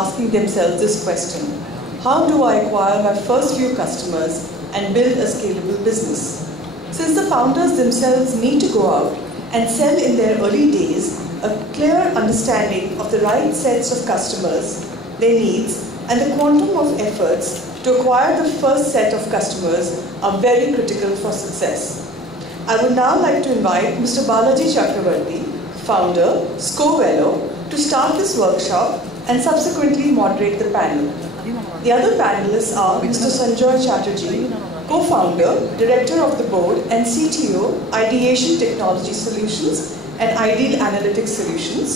asking themselves this question: how do I acquire my first few customers and build a scalable business? Since the founders themselves need to go out and sell in their early days, a clear understanding of the right sets of customers, their needs, and the quantum of efforts to acquire the first set of customers are very critical for success. I would now like to invite Mr. Balaji Chakravarti, founder, Scovello, to start this workshop and subsequently moderate the panel. The other panelists are Mr. Sanjoy Chatterjee, co-founder, director of the board and CTO, Ideation Technology Solutions and Ideal Analytics Solutions;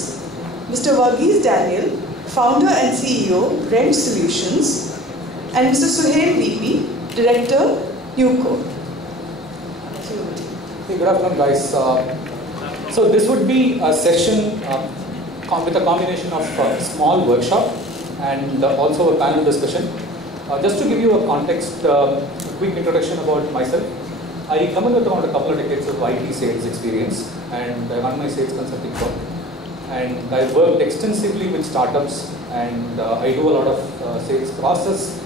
Mr. Varghese Daniel, founder and CEO, Rent Solutions; and Mr. Suhail VP, director, Newco. Hey, good afternoon, guys. So this would be a session with a combination of a small workshop and also a panel discussion. Just to give you a context, quick introduction about myself. I come in with around a couple of decades of IT sales experience, and I run my sales consulting firm. And I worked extensively with startups, and I do a lot of sales process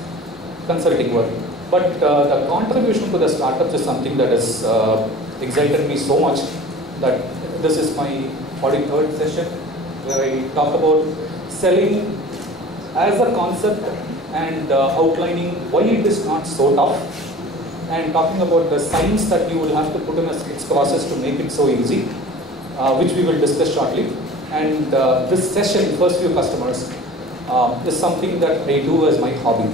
consulting work. But the contribution to the startups is something that has excited me so much that this is my 43rd session where I talk about selling as a concept and outlining why it is not so tough, and talking about the science that you will have to put in a sales process to make it so easy, which we will discuss shortly. And this session, first few customers, is something that I do as my hobby.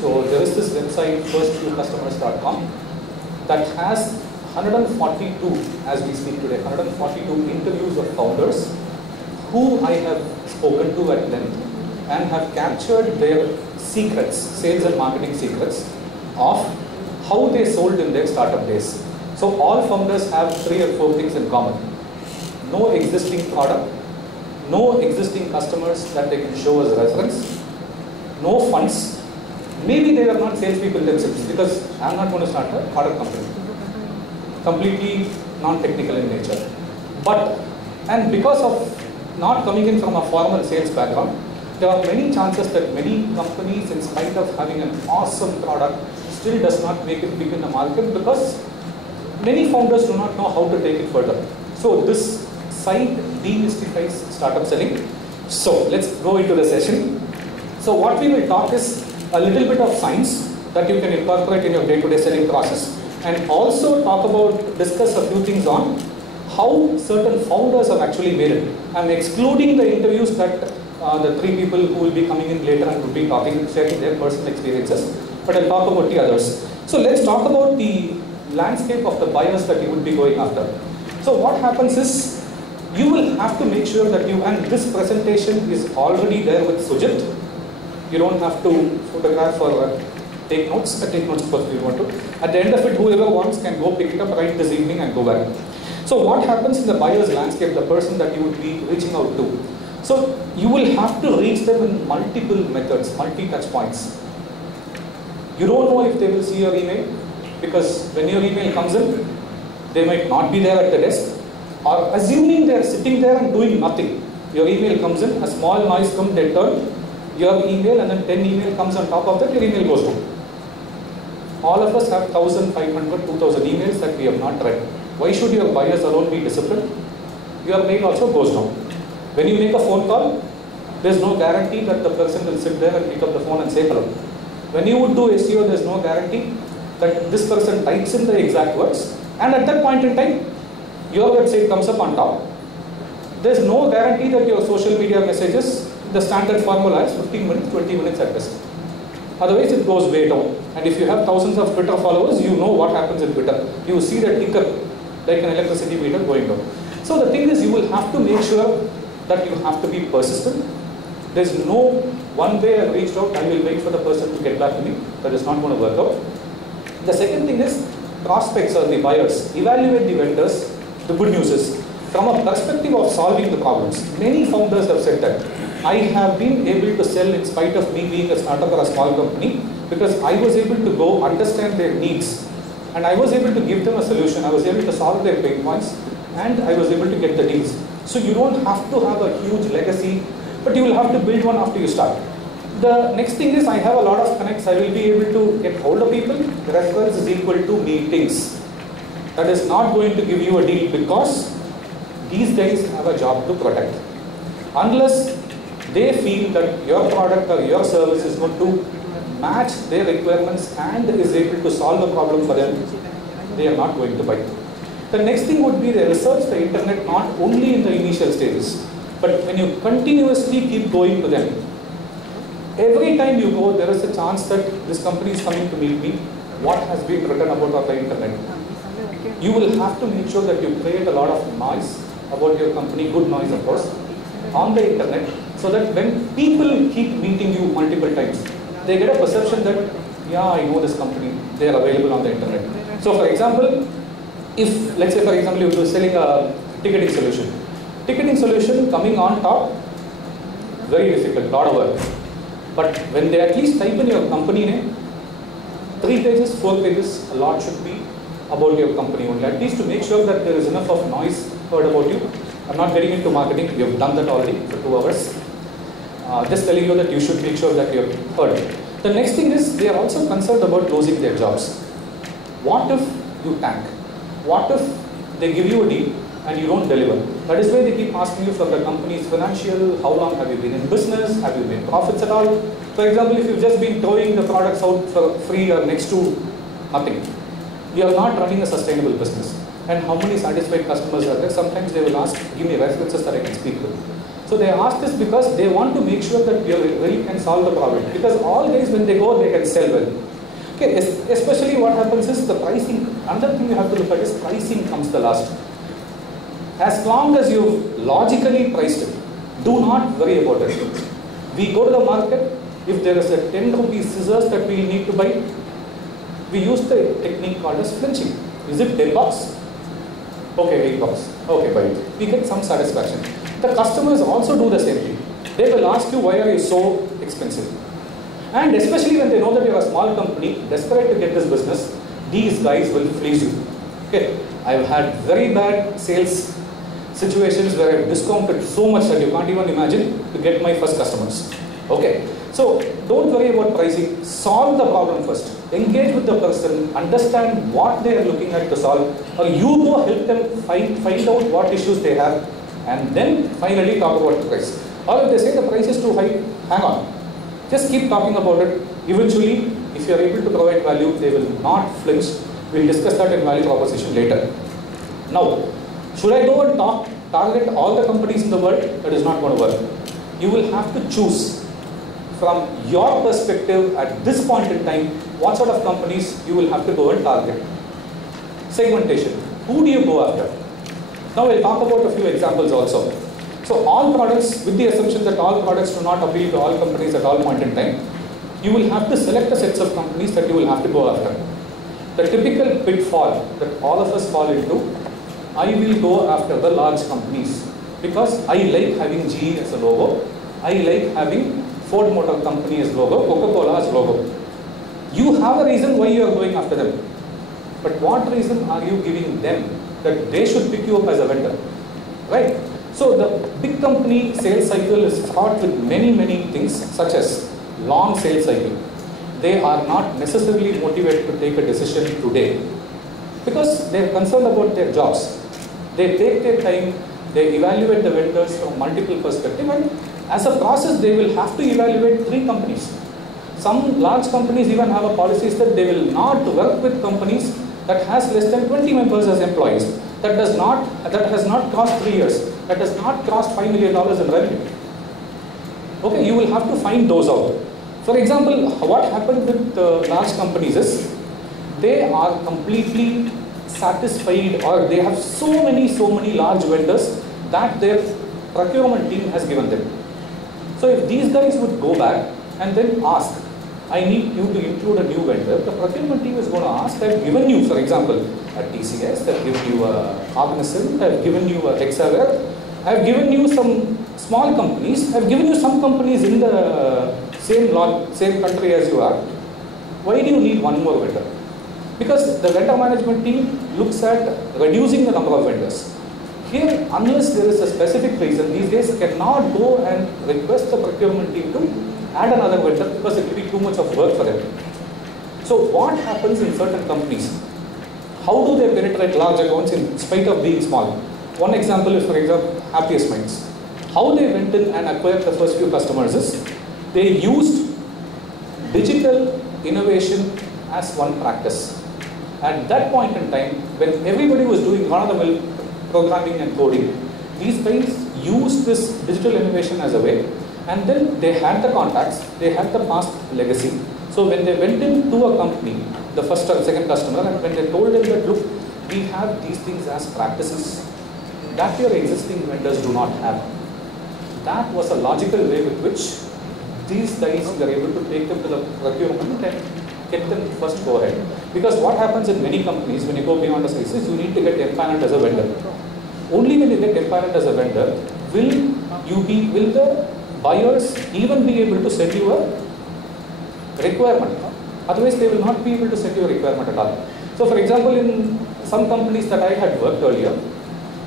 So there is this website, firstfewcustomers.com, that has 142, as we speak today, 142 interviews of founders who I have spoken to at length and have captured their secrets, sales and marketing secrets of how they sold in their startup days. So all founders have 3 or 4 things in common: no existing product, no existing customers that they can show as reference, no funds. Maybe they are not salespeople themselves, because I am not going to start a product company. Completely non-technical in nature. And because of not coming in from a formal sales background, there are many chances that many companies, in spite of having an awesome product, still does not make it big in the market because many founders do not know how to take it further. So this site demystifies startup selling. So let's go into the session. So what we will talk is a little bit of science that you can incorporate in your day-to-day selling process, and also discuss a few things on how certain founders have actually made it. I'm excluding the interviews that the 3 people who will be coming in later and will be sharing their personal experiences, but I'll talk about the others. So let's talk about the landscape of the buyers that you would be going after. So what happens is, you will have to make sure that and this presentation is already there with Sujit. You don't have to photograph or take notes. Take notes first if you want to. At the end of it, whoever wants can go pick it up right this evening and go back. So what happens in the buyer's landscape, the person that you would be reaching out to? So you will have to reach them in multiple methods, multi-touch points. You don't know if they will see your email, because when your email comes in, they might not be there at the desk, or assuming they are sitting there and doing nothing. Your email comes in, a small noise comes, they turn your email, and then 10 email comes on top of that, your email goes down. All of us have 1,500, 2,000 emails that we have not read. Why should your buyers alone be disciplined? Your mail also goes down. When you make a phone call, there's no guarantee that the person will sit there and pick up the phone and say hello. When you would do SEO, there's no guarantee that this person types in the exact words, and at that point in time, your website comes up on top. There's no guarantee that your social media messages, the standard formula is 15 minutes, 20 minutes at best. Otherwise, it goes way down. And if you have thousands of Twitter followers, you know what happens in Twitter. You see the ticker like an electricity meter going down. So the thing is, you will have to make sure that you have to be persistent. There's no one way I've reached out, I will wait for the person to get back to me. That is not going to work out. The second thing is, prospects or the buyers, evaluate the vendors. The good news is, from a perspective of solving the problems, many founders have said that I have been able to sell in spite of me being a startup or a small company, because I was able to go understand their needs, and I was able to give them a solution. I was able to solve their pain points, and I was able to get the deals. So you don't have to have a huge legacy, but you will have to build one after you start. The next thing is I have a lot of connects. I will be able to get hold of people. Reference is equal to meetings. That is not going to give you a deal because these guys have a job to protect. Unless they feel that your product or your service is going to match their requirements and is able to solve the problem for them, they are not going to buy. The next thing would be they research the internet not only in the initial stages, but when you continuously keep going to them. Every time you go, there is a chance that this company is coming to meet me. What has been written about on the internet? You will have to make sure that you create a lot of noise about your company, good noise of course, on the internet, so that when people keep meeting you multiple times, they get a perception that, yeah, I know this company, they are available on the internet. So for example, if, let's say for example, you are selling a ticketing solution coming on top, very difficult, lot of work. But when they at least type in your company name, 3 pages, 4 pages, a lot should be about your company only, at least to make sure that there is enough of noise heard about you. I'm not getting into marketing, we have done that already for 2 hours. Just telling you that you should make sure that you have heard. The next thing is they are also concerned about losing their jobs. What if you tank? What if they give you a deal and you don't deliver? That is why they keep asking you for the company's financial, how long have you been in business, have you made profits at all? For example, if you've just been throwing the products out for free or next to nothing, you are not running a sustainable business. And how many satisfied customers are there? Sometimes they will ask, give me references that I can speak with. So they ask this because they want to make sure that you really can solve the problem. Because all guys, when they go, they can sell well. Okay, especially what happens is the pricing. Another thing you have to look at is pricing comes the last. As long as you've logically priced it, do not worry about it. We go to the market, if there is a 10 rupee scissors that we need to buy, we use the technique called as flinching. Is it 10 bucks? Okay, 8 bucks. Okay, buy it. We get some satisfaction. The customers also do the same thing. They will ask you, why are you so expensive? And especially when they know that you are a small company, desperate to get this business, these guys will fleece you. Okay, I've had very bad sales situations where I've discounted so much that you can't even imagine to get my first customers. Okay, so don't worry about pricing. Solve the problem first. Engage with the person, understand what they are looking at to solve, or you go help them find out what issues they have, and then finally talk about the price. Or if they say the price is too high, hang on. Just keep talking about it. Eventually, if you are able to provide value, they will not flinch. We'll discuss that in value proposition later. Now, should I go and target all the companies in the world? That is not going to work. You will have to choose from your perspective at this point in time what sort of companies you will have to go and target. Segmentation. Who do you go after? Now we'll talk about a few examples also. So all products, with the assumption that all products do not appeal to all companies at all point in time, you will have to select a set of companies that you will have to go after. The typical pitfall that all of us fall into, I will go after the large companies because I like having GE as a logo, I like having Ford Motor Company as logo, Coca-Cola as logo. You have a reason why you are going after them. But what reason are you giving them that they should pick you up as a vendor? Right? So the big company sales cycle is fraught with many things such as long sales cycle. They are not necessarily motivated to take a decision today because they are concerned about their jobs. They take their time, they evaluate the vendors from multiple perspectives, and as a process they will have to evaluate 3 companies. Some large companies even have a policy that they will not work with companies that has less than 20 members as employees. That has not crossed 3 years. That has not crossed $5 million in revenue. Okay, you will have to find those out. For example, what happened with large companies is they are completely satisfied, or they have so many large vendors that their procurement team has given them. So if these guys would go back and then ask, I need you to include a new vendor, the procurement team is going to ask, I've given you, for example, a TCS, I've given you a Cognizant, I've given you a Hexaware, I've given you some small companies, I've given you some companies in the same country as you are. Why do you need one more vendor? Because the vendor management team looks at reducing the number of vendors. Here, unless there is a specific reason, these days cannot go and request the procurement team to add another vendor because it will be too much of work for them. So what happens in certain companies? How do they penetrate large accounts in spite of being small? One example is, for example, Happiest Minds. How they went in and acquired the first few customers is they used digital innovation as one practice. At that point in time, when everybody was doing run-of-the-mill programming and coding, these guys used this digital innovation as a way, and then they had the contacts, they had the past legacy. So when they went into a company, the first or second customer, and when they told them that, look, we have these things as practices that your existing vendors do not have. That was a logical way with which these guys were able to take them to the procurement and get them first go ahead. Because what happens in many companies, when you go beyond the sizes, you need to get empaneled as a vendor. Only when you get empaneled as a vendor, will the buyers even be able to send you a requirement. Otherwise, they will not be able to send you a requirement at all. So for example, in some companies that I had worked earlier,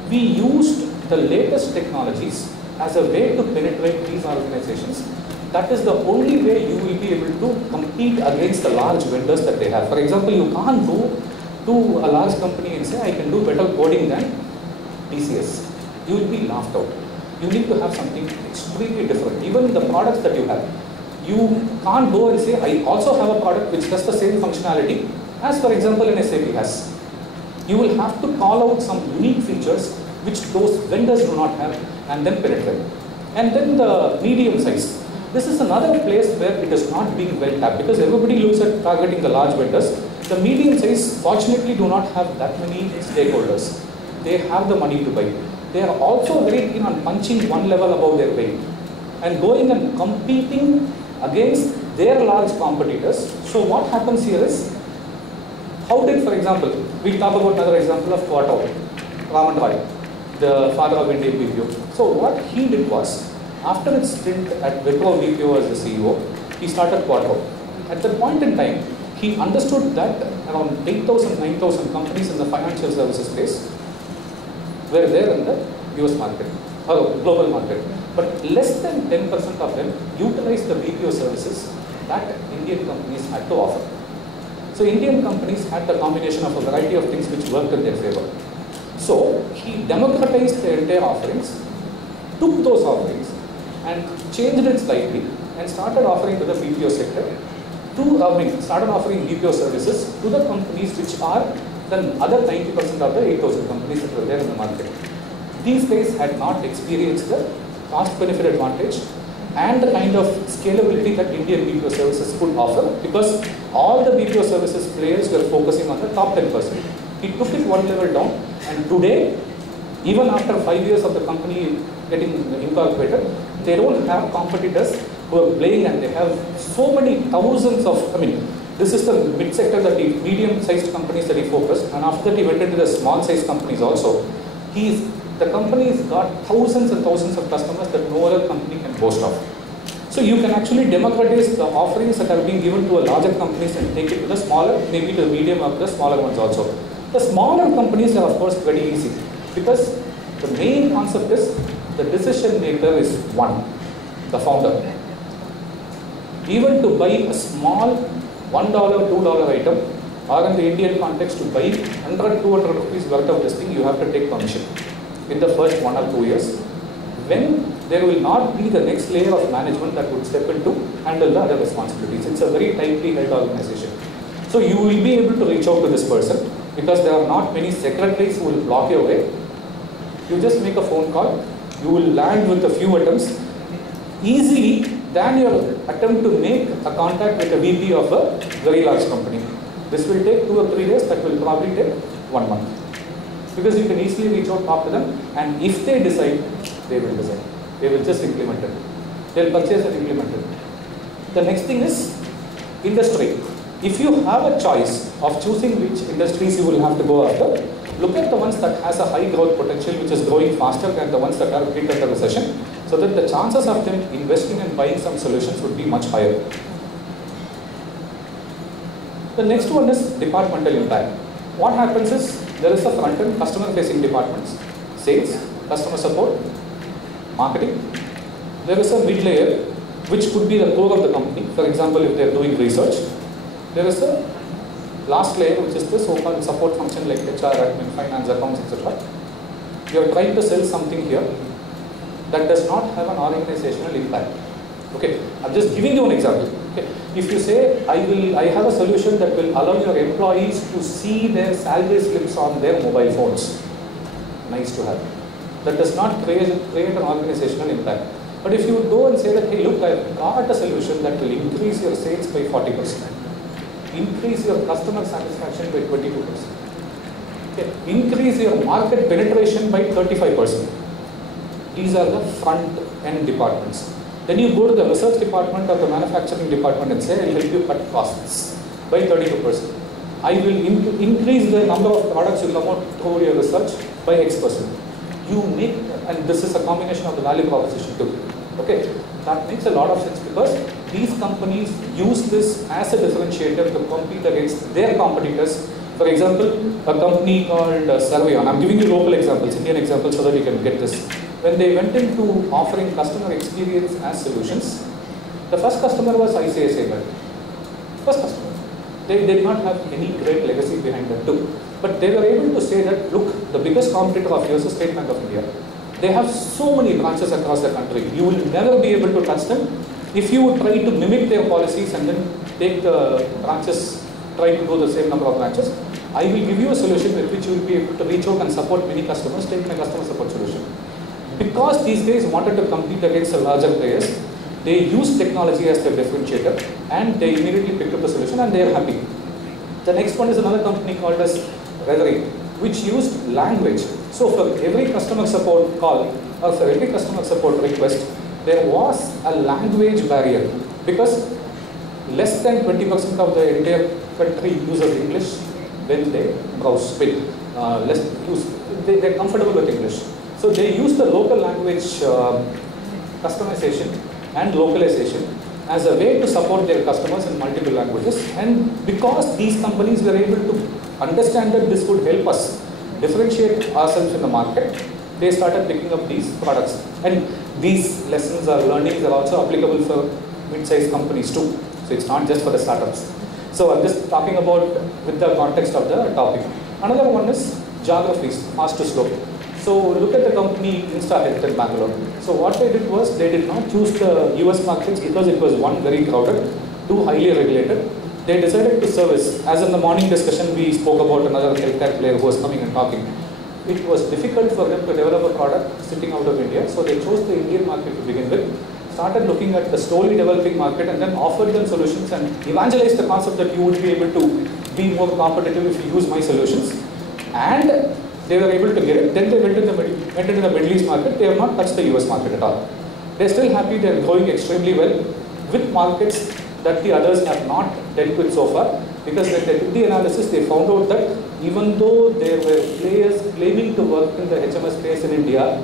we used the latest technologies as a way to penetrate these organizations. That is the only way you will be able to compete against the large vendors that they have. For example, you can't go to a large company and say, I can do better coding than TCS. You will be laughed out. You need to have something extremely different. Even the products that you have, you can't go and say, I also have a product which does the same functionality as, for example, an SAP has. You will have to call out some unique features which those vendors do not have and then penetrate. And then the medium size. This is another place where it is not being well tapped because everybody looks at targeting the large vendors. The medium size fortunately do not have that many stakeholders. They have the money to buy. They are also very keen on punching one level above their weight and going and competing against their large competitors. So what happens here is, how did, for example, we talk about another example of Quato, Raman Roy, the father of Indian BPO. So what he did was, after his stint at Wipro BPO as the CEO, he started Quato. At that point in time, he understood that around 8,000, 9,000 companies in the financial services space were there in the US market, or global market. But less than 10% of them utilized the BPO services that Indian companies had to offer. So Indian companies had the combination of a variety of things which worked in their favor. So he democratized the entire offerings, took those offerings and changed it slightly and started offering to the BPO sector, started offering BPO services to the companies which are the other 90% of the 8,000 companies that were there in the market. These guys had not experienced the cost benefit advantage and the kind of scalability that Indian BPO services could offer because all the BPO services players were focusing on the top 10%. He took it one level down, and today, even after 5 years of the company getting incorporated, they don't have competitors who are playing, and they have so many thousands of, this is the mid-sector that he, medium-sized companies that he focused, and after that he went into the small-sized companies also. The company's got thousands and thousands of customers that no other company can boast of. So you can actually democratize the offerings that are being given to a larger companies and take it to the smaller, maybe to the medium or the smaller ones also. The smaller companies are of course very easy because the main concept is the decision maker is one, the founder. Even to buy a small $1, $2 item, or in the Indian context to buy 100, 200 rupees worth of this thing, you have to take permission in the first 1 or 2 years, when there will not be the next layer of management that would step in to handle the other responsibilities. It's a very tightly held organization. So you will be able to reach out to this person because there are not many secretaries who will block your way. You just make a phone call, you will land with a few attempts easily than your attempt to make a contact with a VP of a very large company. This will take 2 or 3 days, that will probably take 1 month. Because you can easily reach out, talk to them, and if they decide, they will decide. They will just implement it. They will purchase and implement it. The next thing is industry. If you have a choice of choosing which industries you will have to go after, look at the ones that has a high growth potential, which is growing faster than the ones that are hit under recession, so that the chances of them investing and buying some solutions would be much higher. The next one is departmental impact. What happens is, there is a front-end customer-facing departments, sales, customer support, marketing. There is a mid-layer which could be the core of the company. For example, if they are doing research, there is a last layer which is the so-called support function like HR, admin, finance, accounts, etc. You are trying to sell something here that does not have an organizational impact. Okay, I'm just giving you an example. Okay, if you say I have a solution that will allow your employees to see their salary slips on their mobile phones, nice to have. That does not create an organizational impact. But if you would go and say that, hey, look, I've got a solution that will increase your sales by 40%, increase your customer satisfaction by 22%, okay, increase your market penetration by 35%. These are the front end departments. Then you go to the research department or the manufacturing department and say, I'll help you cut costs by 32%. I will increase the number of products you come out through your research by X%. You make, and this is a combination of the value proposition too. Okay, that makes a lot of sense because these companies use this as a differentiator to compete against their competitors. For example, a company called Surveyon. I'm giving you local examples, Indian examples, so that you can get this. When they went into offering customer experience as solutions, the first customer was ICICI Bank. First customer. They did not have any great legacy behind that too. But they were able to say that, look, the biggest competitor of yours is State Bank of India. They have so many branches across the country. You will never be able to touch them. If you would try to mimic their policies and then take the branches, try to do the same number of branches, I will give you a solution with which you will be able to reach out and support many customers, take my customer support solution. Because these guys wanted to compete against the larger players, they used technology as their differentiator and they immediately picked up the solution and they are happy. The next one is another company called as Weathering, which used language. So for every customer support call or for every customer support request, there was a language barrier because less than 20% of the entire country uses English when they browse with. They're comfortable with English. So they use the local language customization and localization as a way to support their customers in multiple languages. And because these companies were able to understand that this would help us differentiate ourselves in the market, they started picking up these products. And these lessons or learnings are also applicable for mid-sized companies too. So it's not just for the startups. So I'm just talking about with the context of the topic. Another one is geographies, fast to slow. So look at the company InstaHealth in Bangalore. So what they did was they did not choose the US markets because it was one, very crowded, two, highly regulated. They decided to service. As in the morning discussion, we spoke about another healthcare player who was coming and talking. It was difficult for them to develop a product sitting out of India, so they chose the Indian market to begin with, started looking at the slowly developing market and then offered them solutions and evangelized the concept that you would be able to be more competitive if you use my solutions. And they were able to get it. Then they went into the Middle East market. They have not touched the US market at all. They're still happy. They're growing extremely well with markets that the others have not dealt with so far. Because when they did the analysis, they found out that even though there were players claiming to work in the HMS space in India,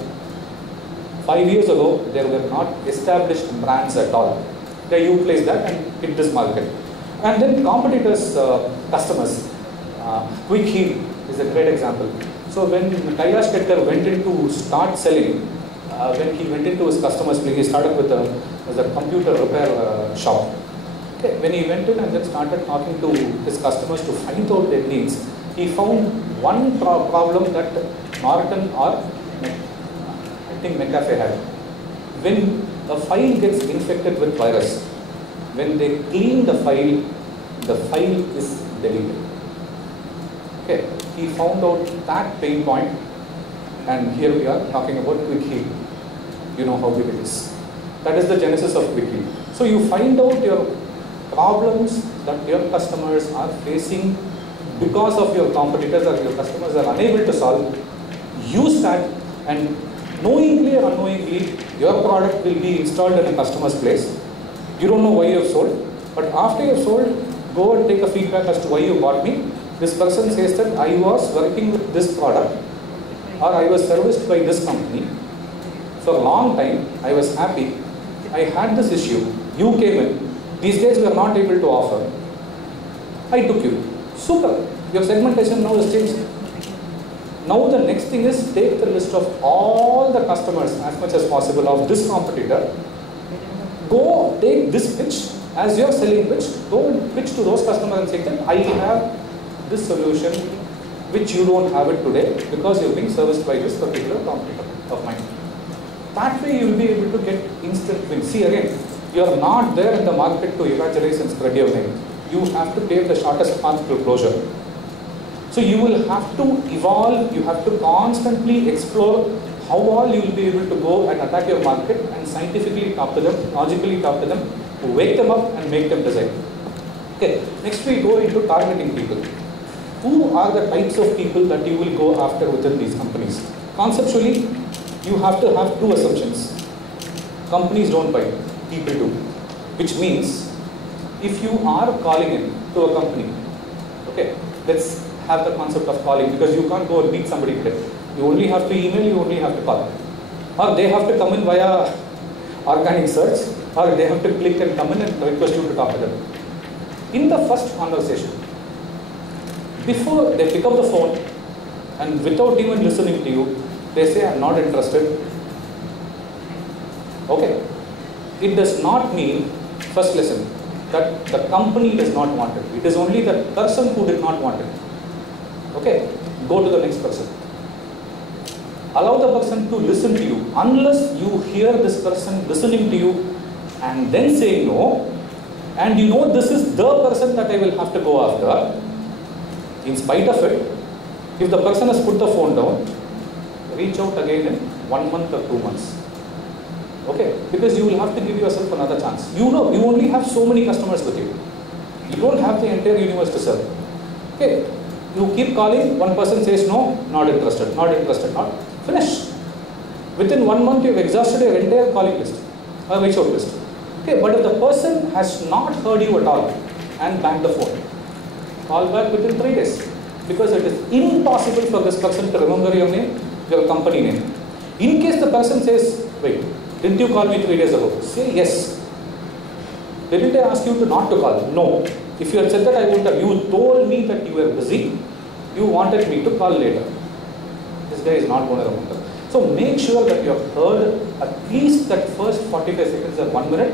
5 years ago, there were not established brands at all. They utilized that and hit this market. And then competitors, customers, Quick Heal is a great example. So when Kailash Ketkar went in to start selling, when he went into his customers, he started with a computer repair shop. Okay. When he went in and then started talking to his customers to find out their needs, he found one problem that Norton or I think McAfee had. When a file gets infected with virus, when they clean the file is deleted. Okay. He found out that pain point, and here we are talking about Quick Heal. You know how big it is. That is the genesis of Quick Heal. So you find out your problems that your customers are facing because of your competitors or your customers are unable to solve. Use that, and knowingly or unknowingly, your product will be installed in a customer's place. You don't know why you have sold, but after you have sold, go and take a feedback as to why you bought me. This person says that I was working with this product or I was serviced by this company for a long time. I was happy. I had this issue. You came in. These guys were not able to offer. I took you. Super. Your segmentation now has changed. Now the next thing is take the list of all the customers as much as possible of this competitor. go take this pitch as your selling pitch, go and pitch to those customers and say that I have this solution which you don't have it today because you're being serviced by this particular competitor of mine. That way you will be able to get instant wins. See again, you are not there in the market to evangelize and spread your name. You have to take the shortest path to closure. So you will have to evolve, you have to constantly explore how all you will be able to go and attack your market and scientifically talk to them, logically talk to them, wake them up and make them decide. Okay, next we go into targeting people. Who are the types of people that you will go after within these companies? Conceptually, you have to have two assumptions. Companies don't buy, people do. Which means, if you are calling in to a company, okay, let's have the concept of calling, because you can't go and meet somebody today. You only have to email, you only have to call. Or they have to come in via organic search, or they have to click and come in and request you to talk to them. In the first conversation, before they pick up the phone and without even listening to you, they say, I'm not interested. Okay. It does not mean, first lesson, that the company does not want it. It is only the person who did not want it. Okay. Go to the next person. Allow the person to listen to you. Unless you hear this person listening to you and then saying no, and you know this is the person that I will have to go after, in spite of it, if the person has put the phone down, reach out again in 1 month or 2 months. Okay? Because you will have to give yourself another chance. You know, you only have so many customers with you. You don't have the entire universe to serve. Okay? You keep calling, one person says no, not interested, not interested, not. Finish. Within 1 month, you have exhausted your entire calling list or reach out list. Okay, but if the person has not heard you at all and banked the phone, call back within 3 days, because it is impossible for this person to remember your name, your company name. In case the person says, wait, didn't you call me 3 days ago? Say yes. Didn't I ask you to not to call? No. If you had said that, I would have. You told me that you were busy. You wanted me to call later. This guy is not going to remember. So make sure that you have heard at least that first 45 seconds or 1 minute,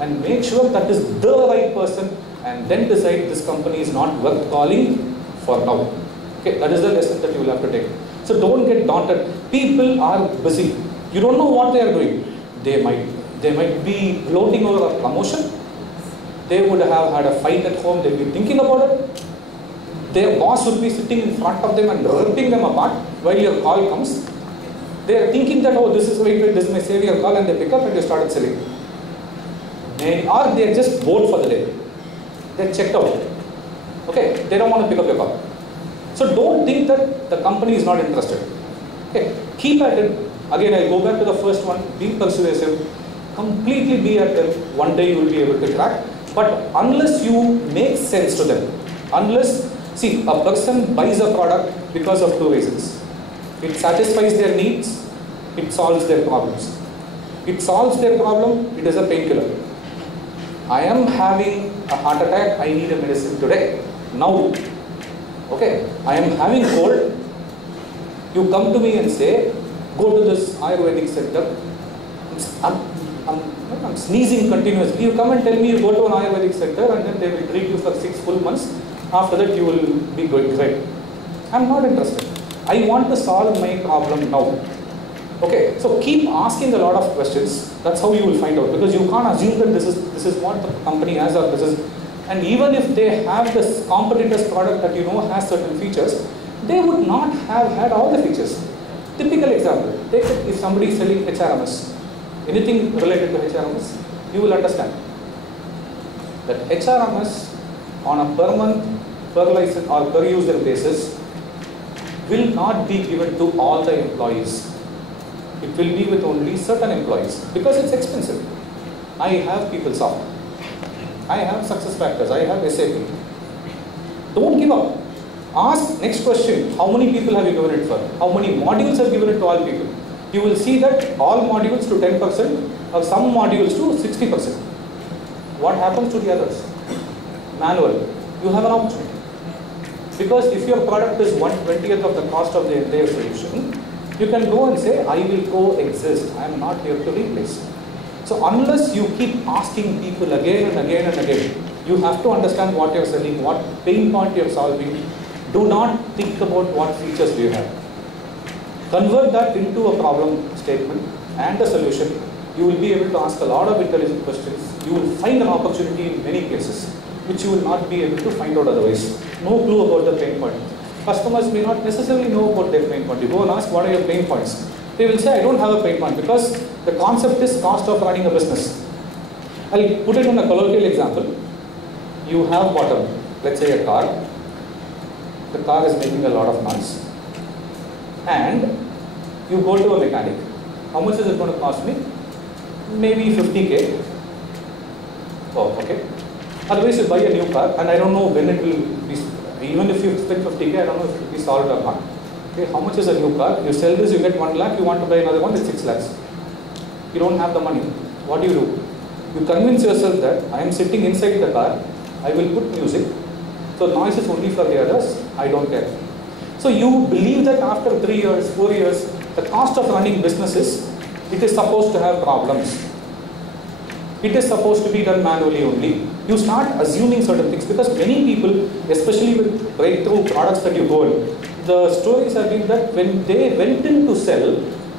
and make sure that is the right person, and then decide this company is not worth calling for now. Okay, that is the lesson that you will have to take. So don't get daunted. People are busy. You don't know what they are doing. They might be gloating over a promotion. They would have had a fight at home. They'll be thinking about it. Their boss would be sitting in front of them and ripping them apart while your call comes. They are thinking that, oh, this is this may save your call, and they pick up and you started selling. Or they are just bored for the day. They're checked out. Okay, they don't want to pick up your call. So don't think that the company is not interested. Okay, keep at it. Again, I'll go back to the first one. Be persuasive. Completely be at them. One day you will be able to crack. But unless you make sense to them, see, a person buys a product because of 2 reasons. It satisfies their needs. It solves their problems. It solves their problem. It is a painkiller. I am having a heart attack. I need a medicine today. Now. Okay. I am having cold. You come to me and say, go to this Ayurvedic center. I'm sneezing continuously. You come and tell me you go to an Ayurvedic center, and then they will treat you for 6 full months. After that you will be good. Great. I'm not interested. I want to solve my problem now. Okay, so keep asking a lot of questions. That's how you will find out, because you can't assume that this is what the company has, or this is. And even if they have this competitor's product that you know has certain features, they would not have had all the features. Typical example, take it if somebody is selling HRMS, anything related to HRMS, you will understand that HRMS on a per month, per license or per user basis will not be given to all the employees. It will be with only certain employees because it's expensive. I have PeopleSoft, I have SuccessFactors, I have SAP. Don't give up. Ask next question, how many people have you given it for? How many modules have given it to all people? You will see that all modules to 10% or some modules to 60%. What happens to the others? Manual. You have an opportunity. Because if your product is 1/20th of the cost of the entire solution, you can go and say, I will coexist. I am not here to replace. So unless you keep asking people again and again and again, you have to understand what you're selling, what pain point you're solving. Do not think about what features do you have. Convert that into a problem statement and a solution. You will be able to ask a lot of intelligent questions. You will find an opportunity in many places, which you will not be able to find out otherwise. No clue about the pain point. Customers may not necessarily know about their pain point. You go and ask, what are your pain points? They will say, I don't have a pain point, because the concept is cost of running a business. I'll put it in a colloquial example. You have bought let's say a car. The car is making a lot of noise. And you go to a mechanic. How much is it going to cost me? Maybe 50K. Oh, okay. Otherwise you buy a new car, and I don't know when it will be, even if you spend 50K, I don't know if it will be solved or not. Okay, how much is a new car? You sell this, you get 1 lakh, you want to buy another one, it's 6 lakhs. You don't have the money. What do? You convince yourself that I am sitting inside the car, I will put music, so noise is only for the others, I don't care. So you believe that after 3 years, 4 years, the cost of running businesses, it is supposed to have problems. It is supposed to be done manually only. You start assuming certain things, because many people, especially with breakthrough products that you hold, the stories have been that when they went in to sell,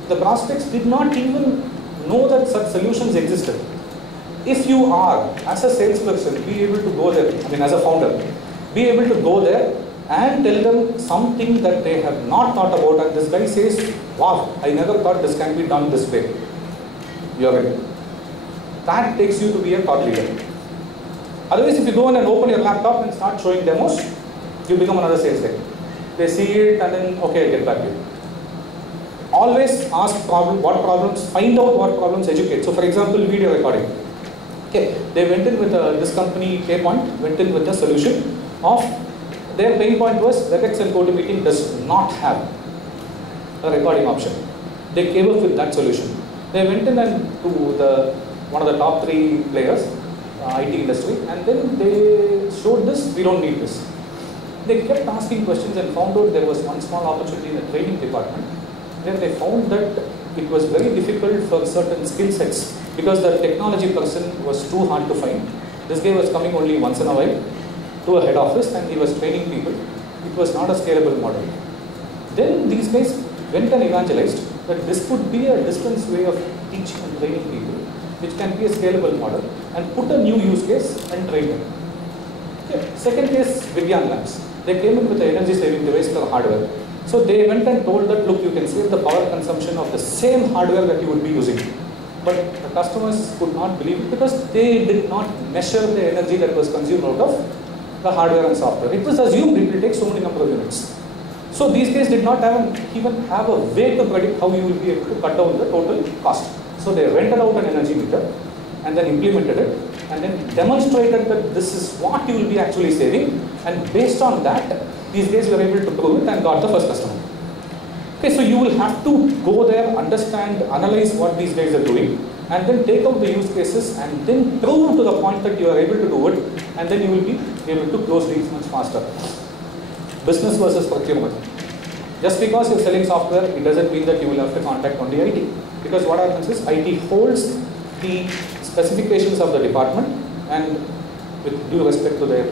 the prospects did not even know that such solutions existed. If you are, as a salesperson, be able to go there, as a founder, be able to go there and tell them something that they have not thought about, and this guy says, wow, I never thought this can be done this way. You are right. That takes you to be a thought leader. Otherwise, if you go in and open your laptop and start showing demos, you become another sales guy. They see it and then, okay, I'll get back to you. Always ask what problems, find out what problems, educate. So for example, video recording. Okay, they went in with this company, K-Point, went in with the solution of their pain point was WebEx and GoToMeeting does not have a recording option. They came up with that solution. They went in and to one of the top 3 players, IT industry, and then they showed this, we don't need this. They kept asking questions and found out there was one small opportunity in the training department. Then they found that it was very difficult for certain skill sets, because the technology person was too hard to find. This guy was coming only once in a while to a head office and he was training people. It was not a scalable model. Then these guys went and evangelized that this could be a distance way of teaching and training people, which can be a scalable model, and put a new use case and train them. Okay. Second case, Vigyan Labs. They came in with the energy saving device for hardware. So they went and told that, look, you can save the power consumption of the same hardware that you would be using. But the customers could not believe it, because they did not measure the energy that was consumed out of the hardware and software. It was assumed it will take so many number of units. So these guys did not even have a way to predict how you will be able to cut down the total cost. So they rented out an energy meter and then implemented it and then demonstrated that this is what you will be actually saving, and based on that, these guys were able to prove it and got the first customer. Okay, so you will have to go there, understand, analyze what these guys are doing, and then take out the use cases and then prove to the point that you are able to do it, and then you will be able to close deals much faster. Business versus procurement. Just because you're selling software, it doesn't mean that you will have to contact only IT. Because what happens is IT holds the specifications of the department, and with due respect to their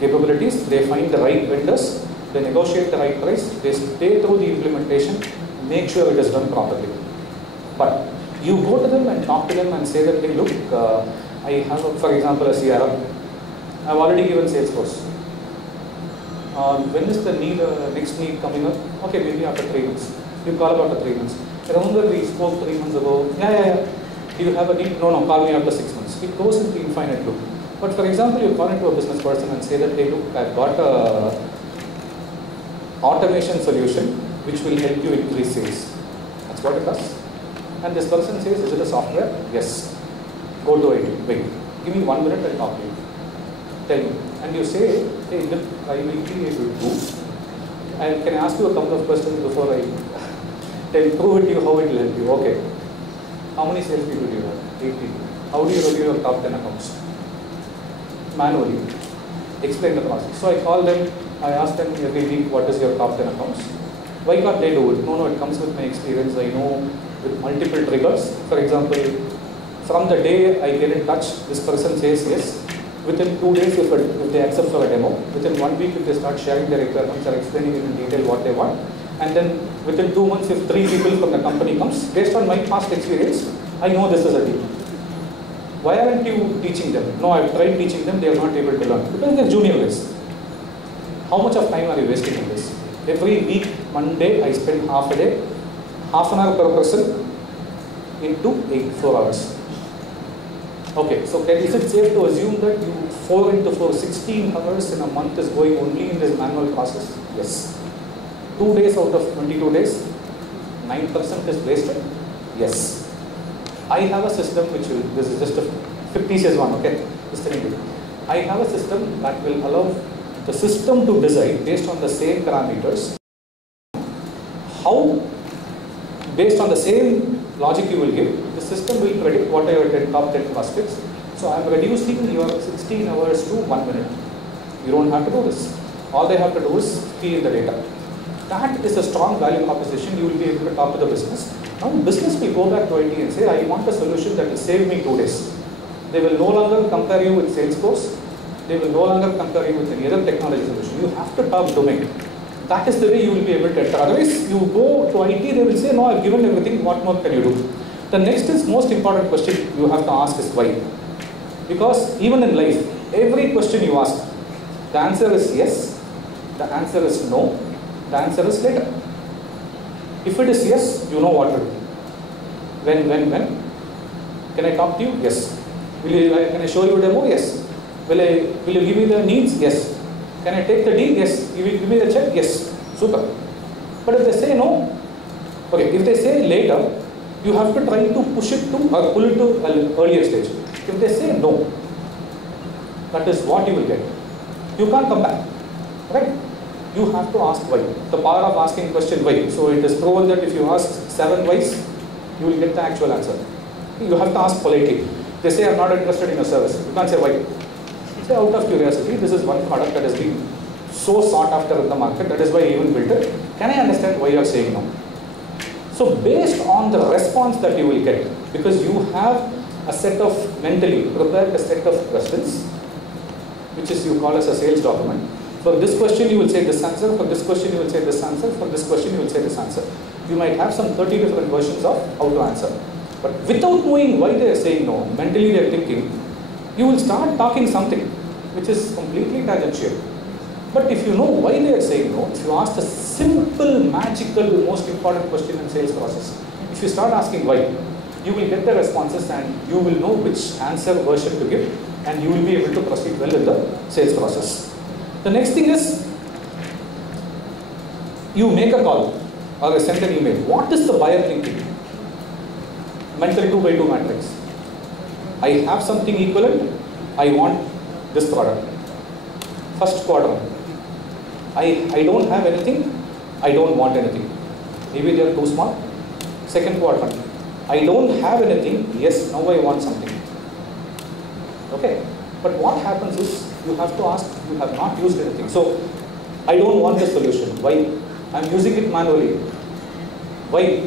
capabilities, they find the right vendors, they negotiate the right price, they stay through the implementation, make sure it is done properly. But you go to them and talk to them and say that, hey, look, I have, for example, a CRM. I've already given Salesforce. When is the next need coming up? Okay, maybe after 3 months. You call about after 3 months. Remember we spoke 3 months ago. Yeah. Do you have a need? No, call me after 6 months. It goes into infinite loop. But for example, you call into a business person and say that, hey, look, I've got a automation solution which will help you increase sales. That's what it does. And this person says, is it a software? Yes. Go to it. Wait. Give me 1 minute, I'll talk to you. Tell me. And you say, hey, look, I will be able to. And can I ask you a couple of questions before I prove it to you how it will help you? Okay. How many sales people do you have? 8 people. How do you review your top 10 accounts? Manually. Explain the process. So I call them, I ask them every week, what is your top 10 accounts? Why can't they do it? No, it comes with my experience. I know with multiple triggers. For example, From the day I get in touch, this person says yes. Within 2 days, if they accept for a demo, within 1 week, if they start sharing their requirements or explaining in detail what they want, and then within 2 months, if 3 people from the company comes, based on my past experience, I know this is a deal. Why aren't you teaching them? No, I've tried teaching them, they are not able to learn. Because they're junior guys. How much of time are you wasting in this? Every week, Monday, I spend half a day, half an hour per person into 4 hours. Okay, so is it safe to assume that you 4 into 4, 16 hours in a month is going only in this manual process? Yes. 2 days out of 22 days, 9% is wasted? Yes. I have a system which will, this is just a fictitious one, okay? Just telling you. I have a system that will allow the system to decide based on the same parameters how, based on the same logic you will give, the system will predict what are your top 10 prospects. So I am reducing your 16 hours to 1 minute. You don't have to do this. All they have to do is key in the data. That is a strong value proposition. You will be able to talk to the business. Now business will go back to IT and say, I want a solution that will save me 2 days. They will no longer compare you with Salesforce. They will no longer compare you with any other technology solution. You have to talk domain. That is the way you will be able to enter. Otherwise, you go to IT, they will say, no, I've given everything, what more can you do? The next is most important question you have to ask is why. Because even in life, every question you ask, the answer is yes, the answer is no, the answer is later. If it is yes, you know what to do. When? Can I talk to you? Yes. Can I show you a demo? Yes. Will you give me the needs? Yes. Can I take the deal? Yes. You will give me the check? Yes. Super. But if they say no, okay, if they say later, you have to try to push it to or pull it to an earlier stage. If they say no, that is what you will get. You can't come back. Right? You have to ask why. The power of asking question why. So it is proven that if you ask 7 whys, you will get the actual answer. You have to ask politely. They say, I'm not interested in your service. You can't say why. Say out of curiosity, this is one product that has been so sought after in the market, that is why I even built it. Can I understand why you are saying no? So based on the response that you will get, because you have a set of, mentally prepared a set of questions, which is you call as a sales document. For this question you will say this answer, for this question you will say this answer, for this question you will say this answer. You might have some 30 different versions of how to answer. But without knowing why they are saying no, mentally they are thinking, you will start talking something which is completely tangential. But if you know why they are saying no, if you ask the simple, magical, most important question in sales process, if you start asking why, you will get the responses and you will know which answer version to give, and you will be able to proceed well in the sales process. The next thing is, you make a call or send an email. What is the buyer thinking? Mental 2x2 matrix. I have something equivalent, I want this product. First quadrant. I don't have anything, I don't want anything. Maybe they are too small. Second quadrant. I don't have anything, yes, now I want something. Okay, but what happens is, you have to ask, you have not used anything. So, I don't want this solution. Why? I'm using it manually. Why?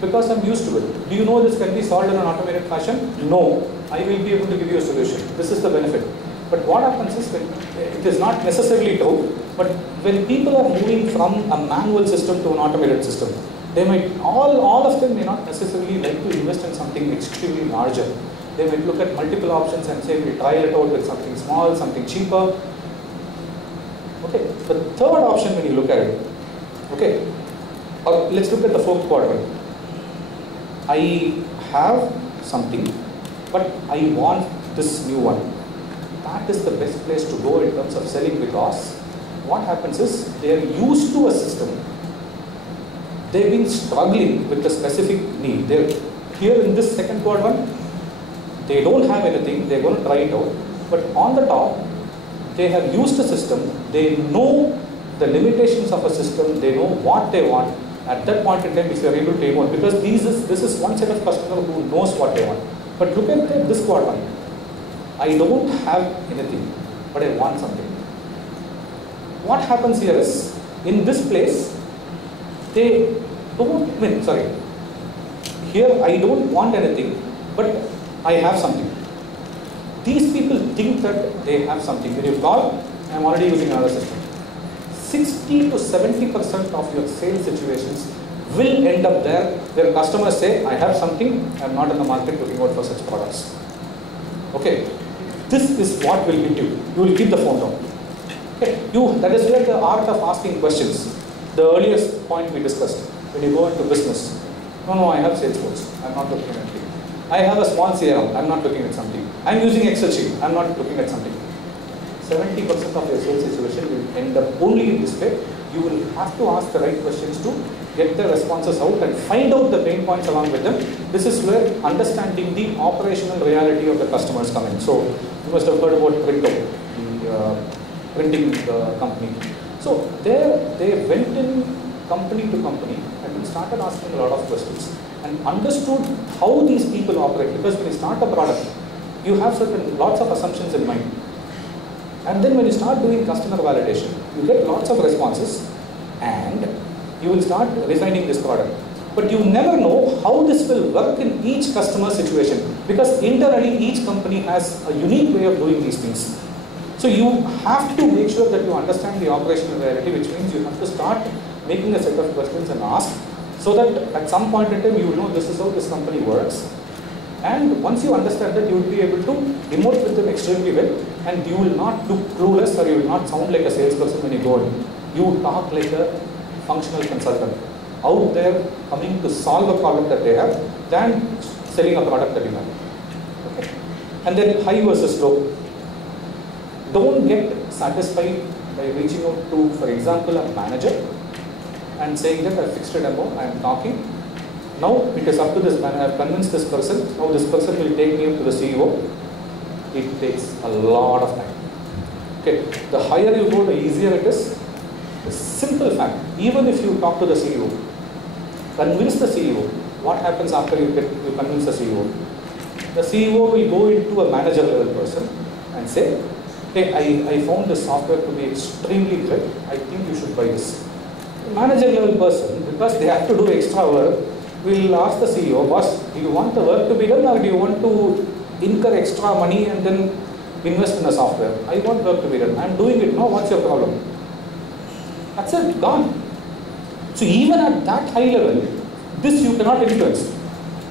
Because I'm used to it. Do you know this can be solved in an automated fashion? No. I will be able to give you a solution. This is the benefit. But what happens is, it is not necessarily true, but when people are moving from a manual system to an automated system, they might, all of them may not necessarily like to invest in something extremely larger. They might look at multiple options and say, we'll try it out with something small, something cheaper. Okay, the third option when you look at it, okay, or let's look at the fourth quadrant. I have something, but I want this new one. That is the best place to go in terms of selling, because what happens is, they are used to a system. They've been struggling with a specific need. They're here in this second quadrant, they don't have anything, they're going to try it out. But on the top, they have used a system, they know the limitations of a system, they know what they want. At that point in time, if you are able to emote, because this is one set of customer who knows what they want. But look at this quadrant. I don't have anything, but I want something. What happens here is, in this place, they don't, here I don't want anything, but I have something. These people think that they have something. When you call, I'm already using another system. 60 to 70% of your sales situations will end up there where customers say, I have something, I'm not in the market looking out for such products. Okay, this is what will hit you. You will keep the phone down. Okay, that is where the art of asking questions. The earliest point we discussed, when you go into business, no, I have Salesforce, I'm not looking at it. I have a small CRM, I'm not looking at something. I'm using Excel sheet, I'm not looking at something. 70% of your sales situation will end up only in this way. You will have to ask the right questions to get the responses out and find out the pain points along with them. This is where understanding the operational reality of the customers come in. So you must have heard about Printo, the printing company. So there they went in company to company and started asking a lot of questions and understood how these people operate. Because when you start a product, you have lots of assumptions in mind. And then when you start doing customer validation, you get lots of responses and you will start refining this product. But you never know how this will work in each customer situation, because internally each company has a unique way of doing these things. So you have to make sure that you understand the operational reality, which means you have to start making a set of questions and ask, so that at some point in time you will know this is how this company works. And once you understand that, you will be able to emote with them extremely well, and you will not look clueless or you will not sound like a salesperson when you go in. You talk like a functional consultant out there coming to solve a problem that they have than selling a product that you have. Okay. And then high versus low. Don't get satisfied by reaching out to, for example, a manager and saying that I fixed a demo, I am talking. Now it is up to this man, I have convinced this person, now this person will take me up to the CEO. It takes a lot of time. Okay, the higher you go, the easier it is. The simple fact, even if you talk to the CEO, convince the CEO, what happens after you convince the CEO? The CEO will go into a manager level person and say, hey, I found this software to be extremely good, I think you should buy this. The manager level person, because they have to do extra work, will ask the CEO, boss, do you want the work to be done or do you want to incur extra money and then invest in the software? I want work to be done. I am doing it now, what's your problem? That's it, gone. So even at that high level, this you cannot influence.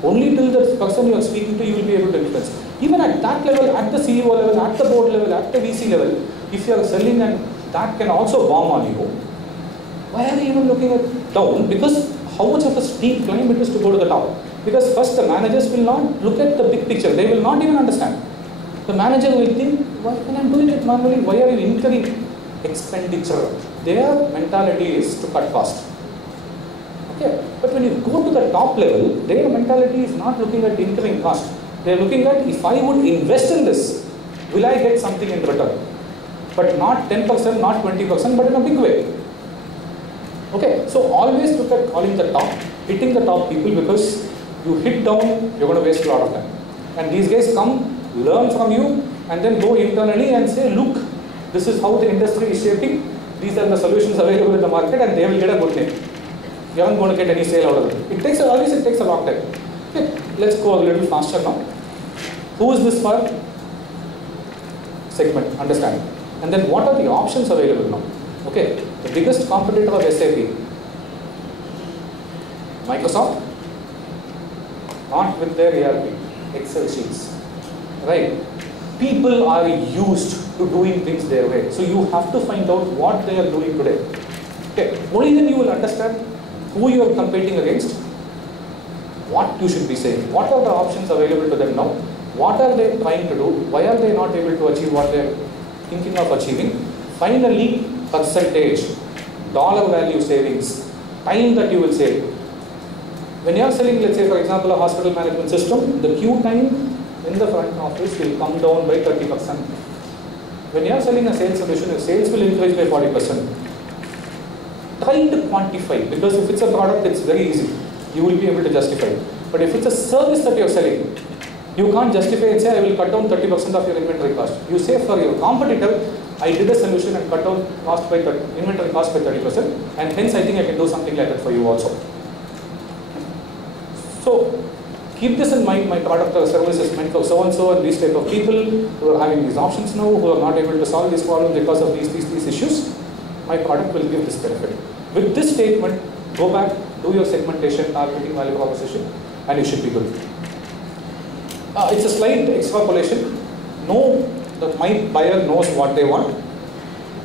Only till the person you are speaking to, you will be able to influence. Even at that level, at the CEO level, at the board level, at the VC level, if you are selling and that can also bomb on you, why are you even looking at down? Because how much of a steep climb it is to go to the top? Because first the managers will not look at the big picture. They will not even understand. The manager will think, why when I'm doing it normally, why are you incurring expenditure? Their mentality is to cut cost. Okay, but when you go to the top level, their mentality is not looking at incurring cost. They are looking at, if I would invest in this, will I get something in return? But not 10%, not 20%, but in a big way. Okay, so always look at calling the top, hitting the top people, because you hit down, you're going to waste a lot of time. And these guys come, learn from you, and then go internally and say, look, this is how the industry is shaping, these are the solutions available in the market, and they will get a good name. You aren't going to get any sale out of it. It takes a long time. Okay, let's go a little faster now. Who is this for? Segment, understand. And then what are the options available now? Okay, the biggest competitor of SAP, Microsoft, not with their ERP, Excel sheets, right? People are used to doing things their way. So you have to find out what they are doing today. Okay, only then you will understand who you are competing against, what you should be saying, what are the options available to them now, what are they trying to do, why are they not able to achieve what they are thinking of achieving. Finally, percentage, dollar value savings, time that you will save. When you are selling, let's say for example, a hospital management system, the queue time in the front office will come down by 30%. When you are selling a sales solution, your sales will increase by 40%. Try to quantify, because if it's a product, it's very easy. You will be able to justify. But if it's a service that you are selling, you can't justify and say, I will cut down 30% of your inventory cost. You say for your competitor, I did a solution and cut down inventory cost by 30%, and hence I think I can do something like that for you also. So keep this in mind, my product or service is meant for so-and-so and these type of people who are having these options now, who are not able to solve this problem because of these issues. My product will give this benefit. With this statement, go back, do your segmentation, targeting, value proposition, and you should be good. It's a slight extrapolation. Know that my buyer knows what they want.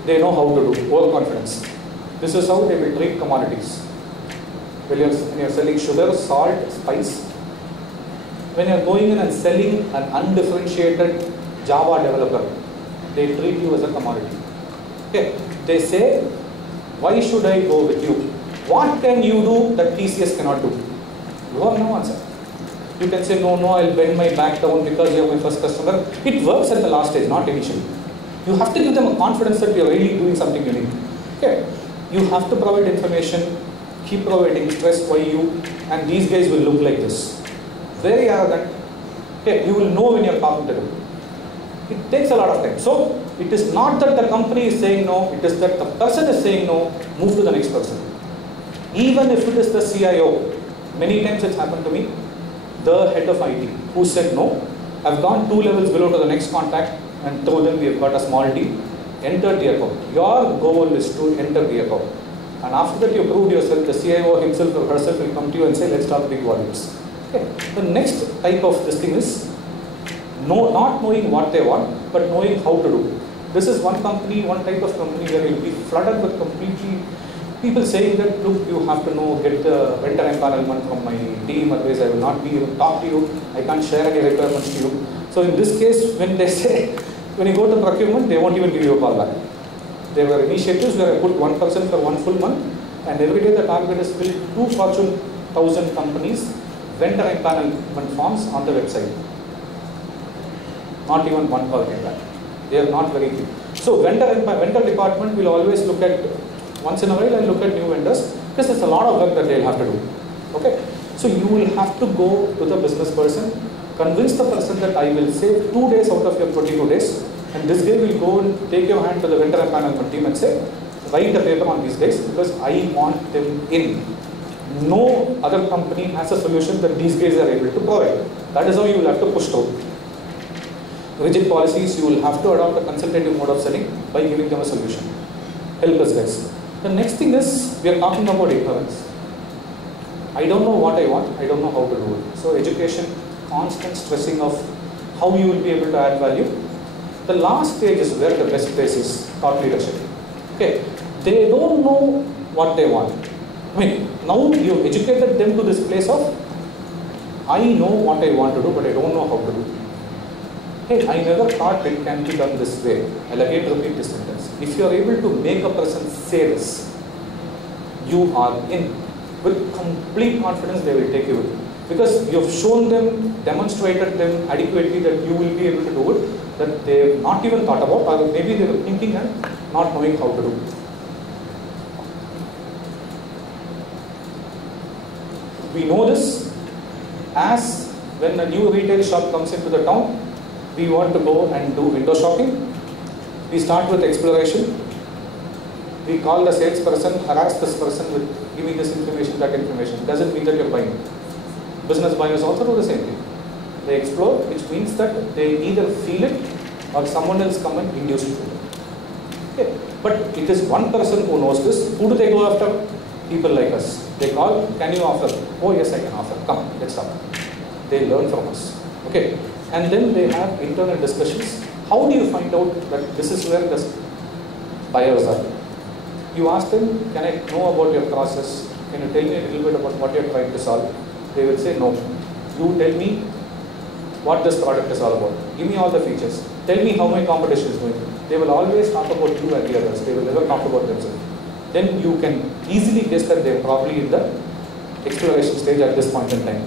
They know how to do, overconfidence. This is how they will treat commodities. When you're selling sugar, salt, spice, when you're going in and selling an undifferentiated Java developer, they treat you as a commodity. Okay. They say, why should I go with you? What can you do that TCS cannot do? You have no answer. You can say, no, I'll bend my back down because you're my first customer. It works at the last stage, not initially. You have to give them a confidence that you're really doing something unique. Okay. You have to provide information, keep providing, stress why you, and these guys will look like this. Very arrogant. Okay. You will know when you're talking to them. It takes a lot of time. So, it is not that the company is saying no, it is that the person is saying no, move to the next person. Even if it is the CIO, many times it's happened to me, the head of IT who said no, I've gone 2 levels below to the next contact and told them we have got a small team, enter the account. Your goal is to enter the account. And after that you proved yourself, the CIO himself or herself will come to you and say, let's talk big volumes. Okay. The next type of this thing is, not knowing what they want, but knowing how to do. This is one company, one type of company where you'll be flooded with completely people saying that, look, you have to know, get the vendor empanelment from my team, otherwise I will not be able to talk to you, I can't share any requirements to you. So in this case, when they say, when you go to procurement, they won't even give you a call back. There were initiatives where I put 1% for 1 full month, and every day the target is fill 2 Fortune 1000 companies vendor empanelment forms on the website. Not even 1 call came back. They are not very big. So vendor department will always look at, once in a while I look at new vendors, because there's a lot of work that they'll have to do. Okay? So you will have to go to the business person, convince the person that I will save 2 days out of your 22 days, and this guy will go and take your hand to the vendor empanelment team and say, write a paper on these guys because I want them in. No other company has a solution that these guys are able to provide. That is how you will have to push through. Rigid policies, you will have to adopt a consultative mode of selling by giving them a solution. Help us guys. The next thing is, we are talking about ignorance. I don't know what I want, I don't know how to do it. So education, constant stressing of how you will be able to add value. The last stage is where the best place is, thought leadership. Okay, they don't know what they want. I mean, now you've educated them to this place of, I know what I want to do, but I don't know how to do it. Hey, I never thought it can be done this way. I'll again repeat this sentence. If you are able to make a person say this, you are in. With complete confidence, they will take you in. Because you have shown them, demonstrated them adequately that you will be able to do it, that they have not even thought about, or maybe they were thinking and not knowing how to do it. We know this as when a new retail shop comes into the town, we want to go and do window shopping. We start with exploration. We call the salesperson, harass this person with give me this information, that information. Doesn't mean that you're buying. Business buyers also do the same thing. They explore, which means that they either feel it or someone else come and induce it. Okay. But it is one person who knows this. Who do they go after? People like us. They call, can you offer? Oh yes, I can offer. Come, let's talk. They learn from us. Okay. And then they have internal discussions. How do you find out that this is where the buyers are? You ask them, can I know about your process? Can you tell me a little bit about what you're trying to solve? They will say, no. You tell me what this product is all about. Give me all the features. Tell me how my competition is doing. They will always talk about you and the others. They will never talk about themselves. Then you can easily guess that they are probably in the exploration stage at this point in time.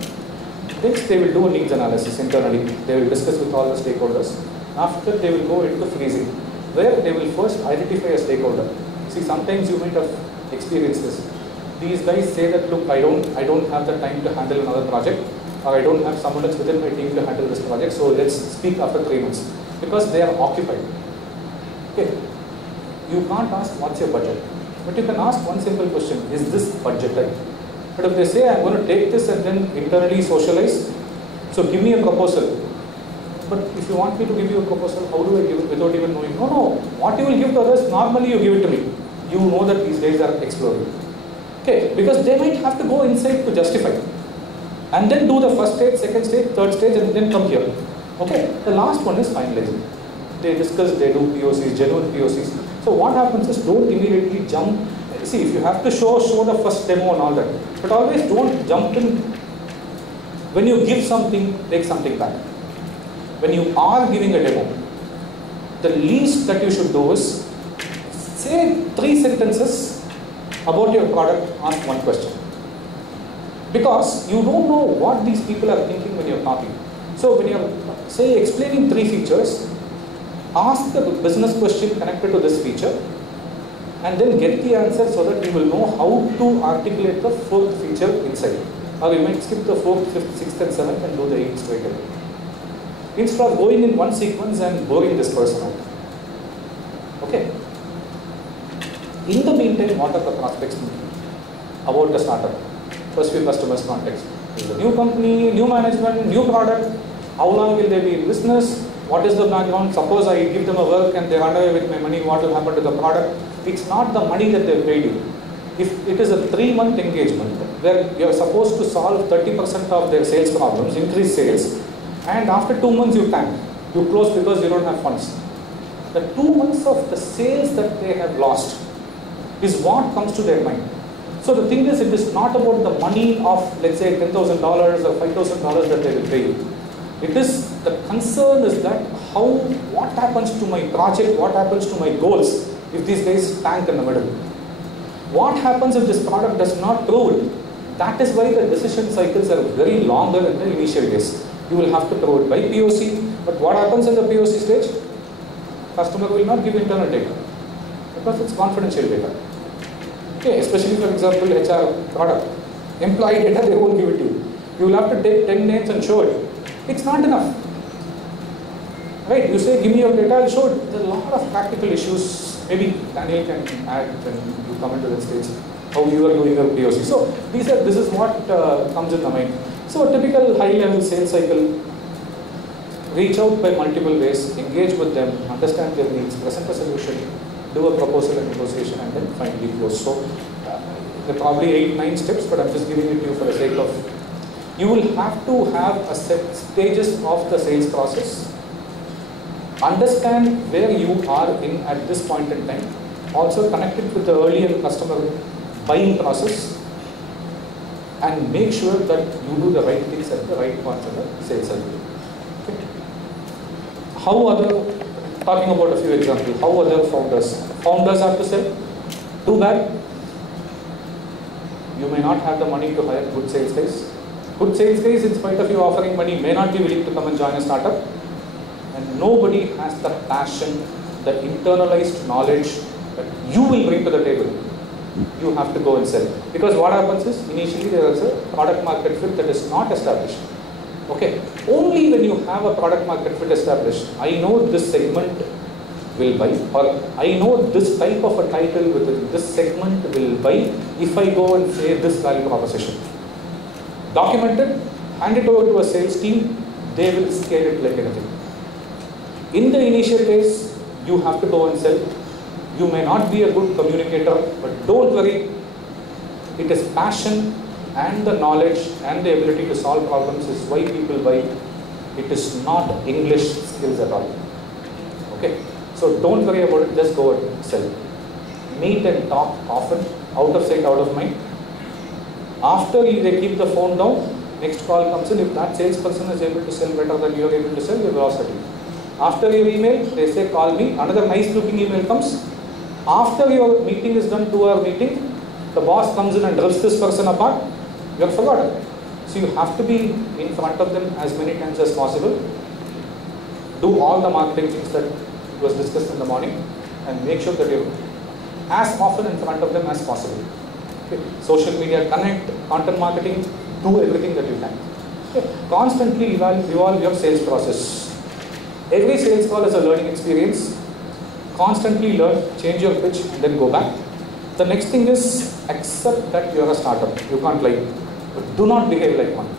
Next, they will do a needs analysis internally. They will discuss with all the stakeholders. After that, they will go into freezing, where they will first identify a stakeholder. See, sometimes you might have experienced this. These guys say that, look, I don't have the time to handle another project, or I don't have someone else within my team to handle this project, so let's speak after 3 months. Because they are occupied. Okay. You can't ask what's your budget, but you can ask one simple question, is this budgeted? But if they say, I'm going to take this and then internally socialize, So give me a proposal. But if you want me to give you a proposal, how do I give it without even knowing? No, no. What you will give to others, normally you give it to me. You know that these days are exploding. Okay, because they might have to go inside to justify. And then do the first stage, second stage, third stage, and then come here. Okay, the last one is finalizing. They discuss, they do POCs, genuine POCs. So what happens is, don't immediately jump. See, if you have to show the first demo and all that. But always don't jump in. When you give something, take something back. When you are giving a demo, the least that you should do is say 3 sentences about your product, ask 1 question. Because you don't know what these people are thinking when you're talking. So when you're, say, explaining 3 features, ask the business question connected to this feature, and then get the answer so that you will know how to articulate the 4th feature inside. Or you might skip the 4th, 5th, 6th and 7th and do the 8th straight away. Instead of going in one sequence and boring this person out. Okay. In the meantime, what are the prospects about the startup? First few customers context. Is a new company, new management, new product. How long will they be in business? What is the background? Suppose I give them a work and they run away with my money, what will happen to the product? It's not the money that they paid you. If it is a 3-month engagement where you are supposed to solve 30% of their sales problems, increase sales, and after 2 months you can't. You close because you don't have funds. The 2 months of the sales that they have lost is what comes to their mind. So the thing is, it is not about the money of, let's say, $10,000 or $5,000 that they will pay you. It is, the concern is that what happens to my project, what happens to my goals if these guys tank in the middle? What happens if this product does not prove it? That is why the decision cycles are very longer in the initial days. You will have to prove it by POC, but what happens in the POC stage? Customer will not give internal data because it's confidential data. Okay, especially for example, HR product. Employee data, they won't give it to you. You will have to take 10 names and show it. It's not enough. Right, you say, give me your data, I'll show it. There are a lot of practical issues. Maybe Daniel can add when you come into that stage, how you are doing your POC. So, this is what comes in the mind. So, a typical high-level sales cycle, reach out by multiple ways, engage with them, understand their needs, present a solution, do a proposal and negotiation, and then finally close. So, there are probably 8-9 steps, but I'm just giving it to you for the sake of. You will have to have a set stages of the sales process. Understand where you are in at this point in time. Also connect it with the earlier customer buying process, and make sure that you do the right things at the right point of the sales cycle. Okay. Talking about a few examples, how other founders have to sell? Too bad. You may not have the money to hire good sales guys. Good sales guys, in spite of you offering money, may not be willing to come and join a startup. And nobody has the passion, the internalized knowledge that you will bring to the table. You have to go and sell. Because what happens is, initially there is a product market fit that is not established. Okay, only when you have a product market fit established, I know this segment will buy, or I know this type of a title within this segment will buy if I go and say this value proposition. Documented, hand it over to a sales team, they will scale it like anything. In the initial days, you have to go and sell. You may not be a good communicator, but don't worry. It is passion and the knowledge and the ability to solve problems is why people buy. It is not English skills at all. Okay, so don't worry about it, just go and sell. Meet and talk often, out of sight, out of mind. After they keep the phone down, next call comes in. If that salesperson is able to sell better than you are able to sell, you lost it. After your email, they say call me. Another nice looking email comes. After your meeting is done, 2-hour meeting, the boss comes in and drills this person apart. You have forgotten. So you have to be in front of them as many times as possible. Do all the marketing things that was discussed in the morning, and make sure that you're as often in front of them as possible. Okay. Social media, connect, content marketing, do everything that you can. Okay. Constantly evolve your sales process. Every sales call is a learning experience. Constantly learn, change your pitch, and then go back. The next thing is accept that you are a startup. You can't lie. But do not behave like one.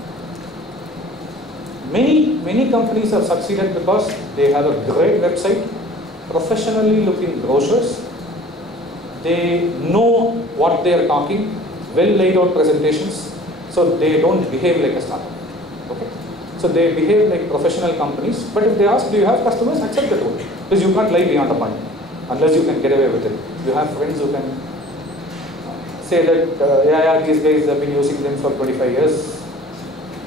Many companies have succeeded because they have a great website, professionally looking brochures, they know what they are talking, well laid out presentations, so they don't behave like a startup. Okay? So they behave like professional companies, but if they ask, do you have customers? Accept the truth. Because you can't lie beyond a point, unless you can get away with it. You have friends who can say that, yeah, these guys have been using them for 25 years.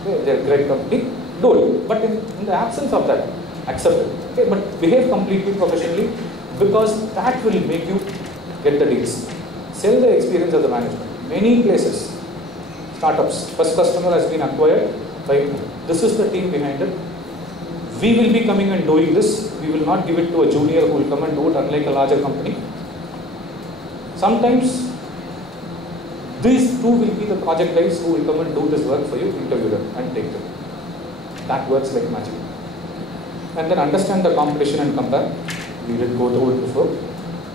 They're a great company. Do it. But in the absence of that, accept it. Okay? But behave completely professionally, because that will make you get the deals. Sell the experience of the management. Many places, startups, first customer has been acquired by, this is the team behind it. We will be coming and doing this. We will not give it to a junior who will come and do it, unlike a larger company. Sometimes these two will be the project guys who will come and do this work for you, interview them and take them. That works like magic. And then understand the competition and compare. We did go through it before.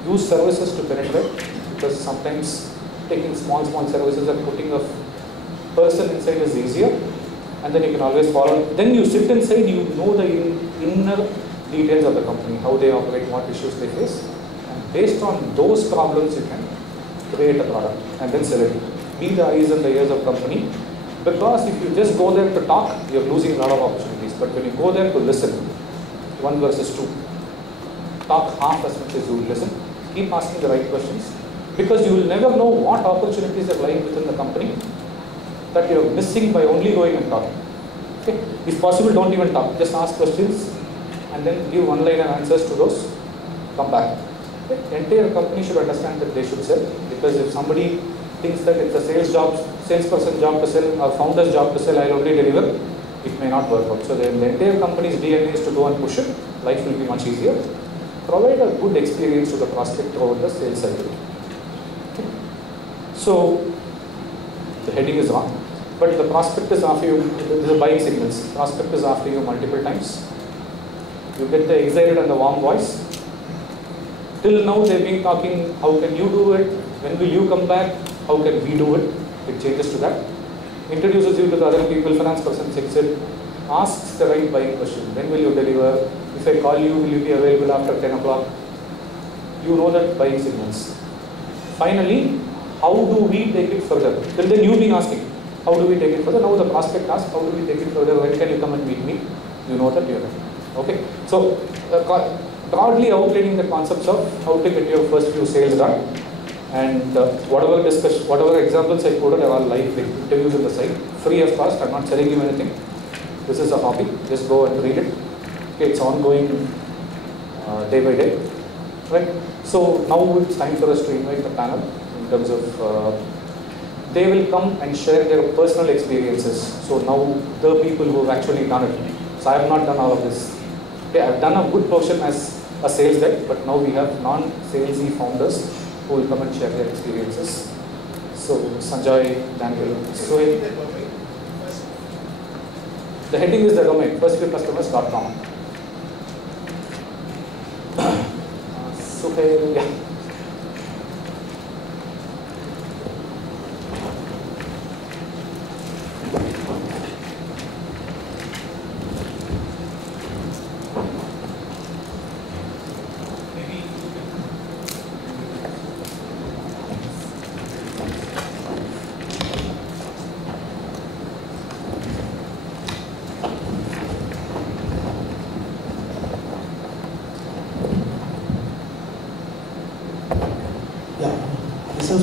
Use services to penetrate, because sometimes taking small services and putting a person inside is easier, and then you can always follow. Then you sit inside, you know the inner details of the company, how they operate, what issues they face, and based on those problems you can create a product and then sell it. Be the eyes and the ears of company, because if you just go there to talk, you're losing a lot of opportunities. But when you go there to listen, 1 versus 2, talk half as much as you listen. Keep asking the right questions, because you will never know what opportunities are lying within the company that you are missing by only going and talking. Okay? If possible, don't even talk. Just ask questions and then give one-liner answers to those. Come back. Okay? The entire company should understand that they should sell, because if somebody thinks that it's a salesperson job to sell, or founder's job to sell, I'll only deliver, it may not work out. So the entire company's DNA is to go and push it. Life will be much easier. Provide a good experience to the prospect throughout the sales cycle. Okay. So the heading is wrong, but the prospect is after you. These are buying signals. Prospect is after you multiple times. You get the excited and the warm voice. Till now they've been talking, how can you do it? When will you come back? How can we do it? It changes to that. Introduces you to the other people. Finance person checks it. Asks the right buying question. When will you deliver? If I call you, will you be available after 10 o'clock? You know that buying signals. Finally, how do we take it further? Till then you've been asking, how do we take it further? Now the prospect asks, how do we take it further? When can you come and meet me? You know that you're right. Okay. So broadly outlining the concepts of how to get your first few sales done. And whatever examples I quoted are all live interviews on the site, free of cost. I'm not selling you anything. This is a hobby. Just go and read it. Okay, it's ongoing day by day. Right. So now it's time for us to invite the panel in terms of they will come and share their personal experiences. So now the people who have actually done it. So I have not done all of this. Okay, I've done a good portion as a sales guy, but now we have non-salesy founders who will come and share their experiences. So Sanjay, Daniel, Suhail. The heading is the domain, firstfewcustomers.com. Suhail, yeah.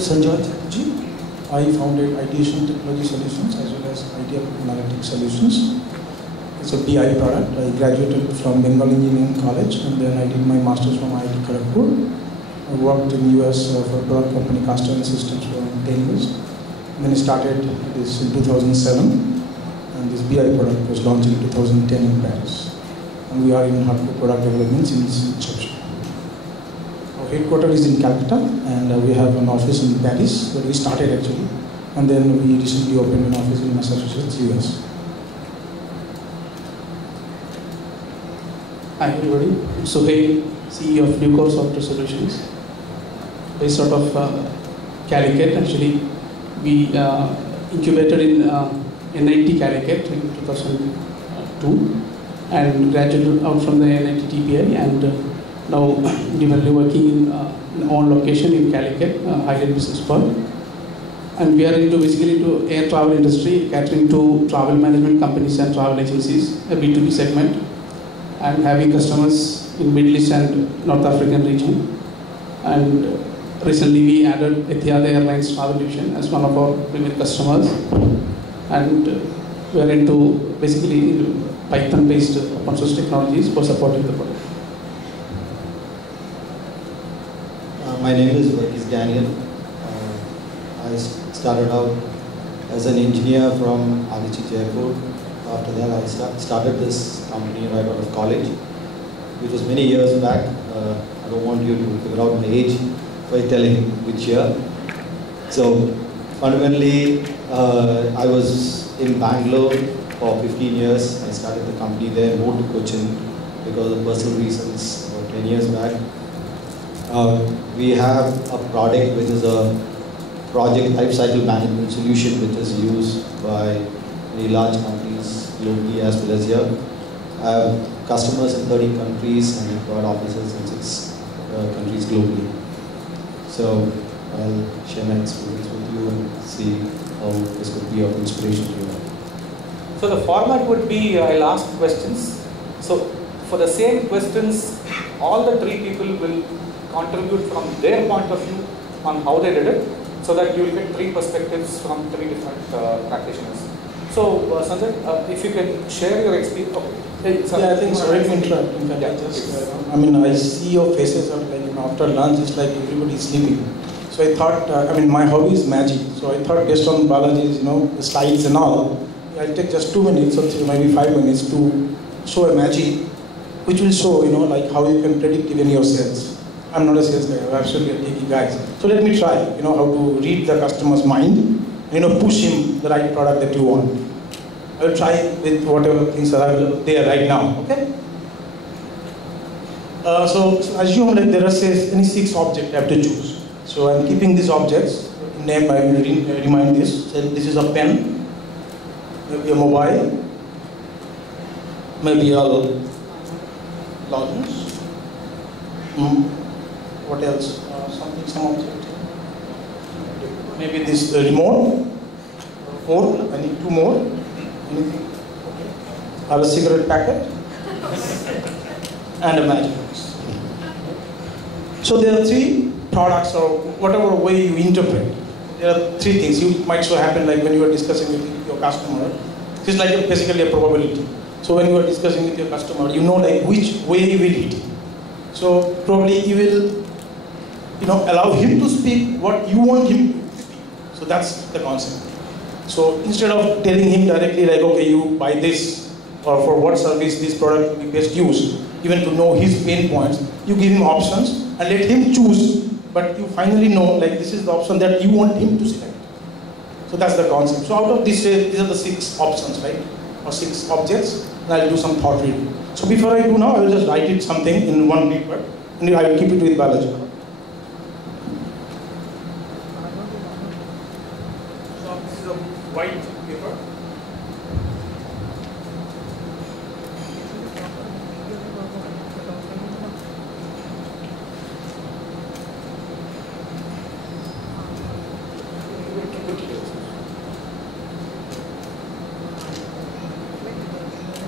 Sanjay ji. I founded Ideation Technology Solutions as well as IT Analytics Solutions. It's a BI product. I graduated from Bengal Engineering College and then I did my master's from IIT Kharagpur. I worked in US for a product company, Customer Systems, for 10 years. And then I started this in 2007 and this BI product was launched in 2010 in Paris. And we are in hardcore product development since inception. Headquarters is in Calcutta and we have an office in Paris where we started actually, and then we recently opened an office in Massachusetts, US. Hi everybody, I'm Suhail, CEO of Nucor Software Solutions. Based out of Calicut. Actually, we incubated in NIT Calicut in 2 and graduated out from the NIT TPI, and now currently working in on location in Calicut, Highland Business Park. And we are basically into air travel industry, catering to travel management companies and travel agencies, a B2B segment, and having customers in Middle East and North African region. And recently we added Etihad Airlines Travel Division as one of our premier customers. And we are into basically Python-based open source technologies for supporting the product. My name is Daniel. I started out as an engineer from Adichie Jaipur. After that, I started this company right out of college, which was many years back. I don't want you to figure out my age by telling which year. So fundamentally, I was in Bangalore for 15 years. I started the company there, moved to Cochin because of personal reasons about 10 years back. We have a product which is a project lifecycle management solution which is used by many large companies globally as well as here. I have customers in 30 countries and we've got offices in 6 countries globally. So I'll share my experience with you and see how this could be of inspiration to you. So the format would be, I'll ask questions. So for the same questions, all the 3 people will contribute from their point of view on how they did it, so that you will get 3 perspectives from 3 different practitioners. So Sanjay, if you can share your experience. Okay. Yeah, I think sorry to interrupt. In fact, I see your faces are like, after lunch, it's like everybody's sleeping. So I thought, my hobby is magic. So I thought based on Balaji's, the slides and all, I'll take just 2 minutes or maybe 5 minutes to show a magic, which will show, like how you can predict even your sales. I'm not a sales guy, I'm absolutely a techie guy. So let me try, how to read the customer's mind, push him the right product that you want. I will try with whatever things are there right now, okay? So assume like there are any 6 objects I have to choose. So I'm keeping these objects, name I will remind this. So this is a pen, maybe a mobile, maybe a logins. What else? Some object. Maybe this remote. 4. I need 2 more. Anything? Okay. Or a cigarette packet. And a magic box. So there are 3 products, or whatever way you interpret. There are 3 things. You might so happen like when you are discussing with your customer. It's like basically a probability. So when you are discussing with your customer, you know like which way you will hit. So probably you will allow him to speak what you want him to speak. So that's the concept. So instead of telling him directly like, okay, you buy this, or for what service this product will be best used, even to know his pain points, you give him options and let him choose, but you finally know like this is the option that you want him to select. So that's the concept. So out of this, these are the 6 options, right? Or 6 objects, and I'll do some thought reading. So before I do now, I will just write it something in one paper, and I will keep it with Balaji. White paper.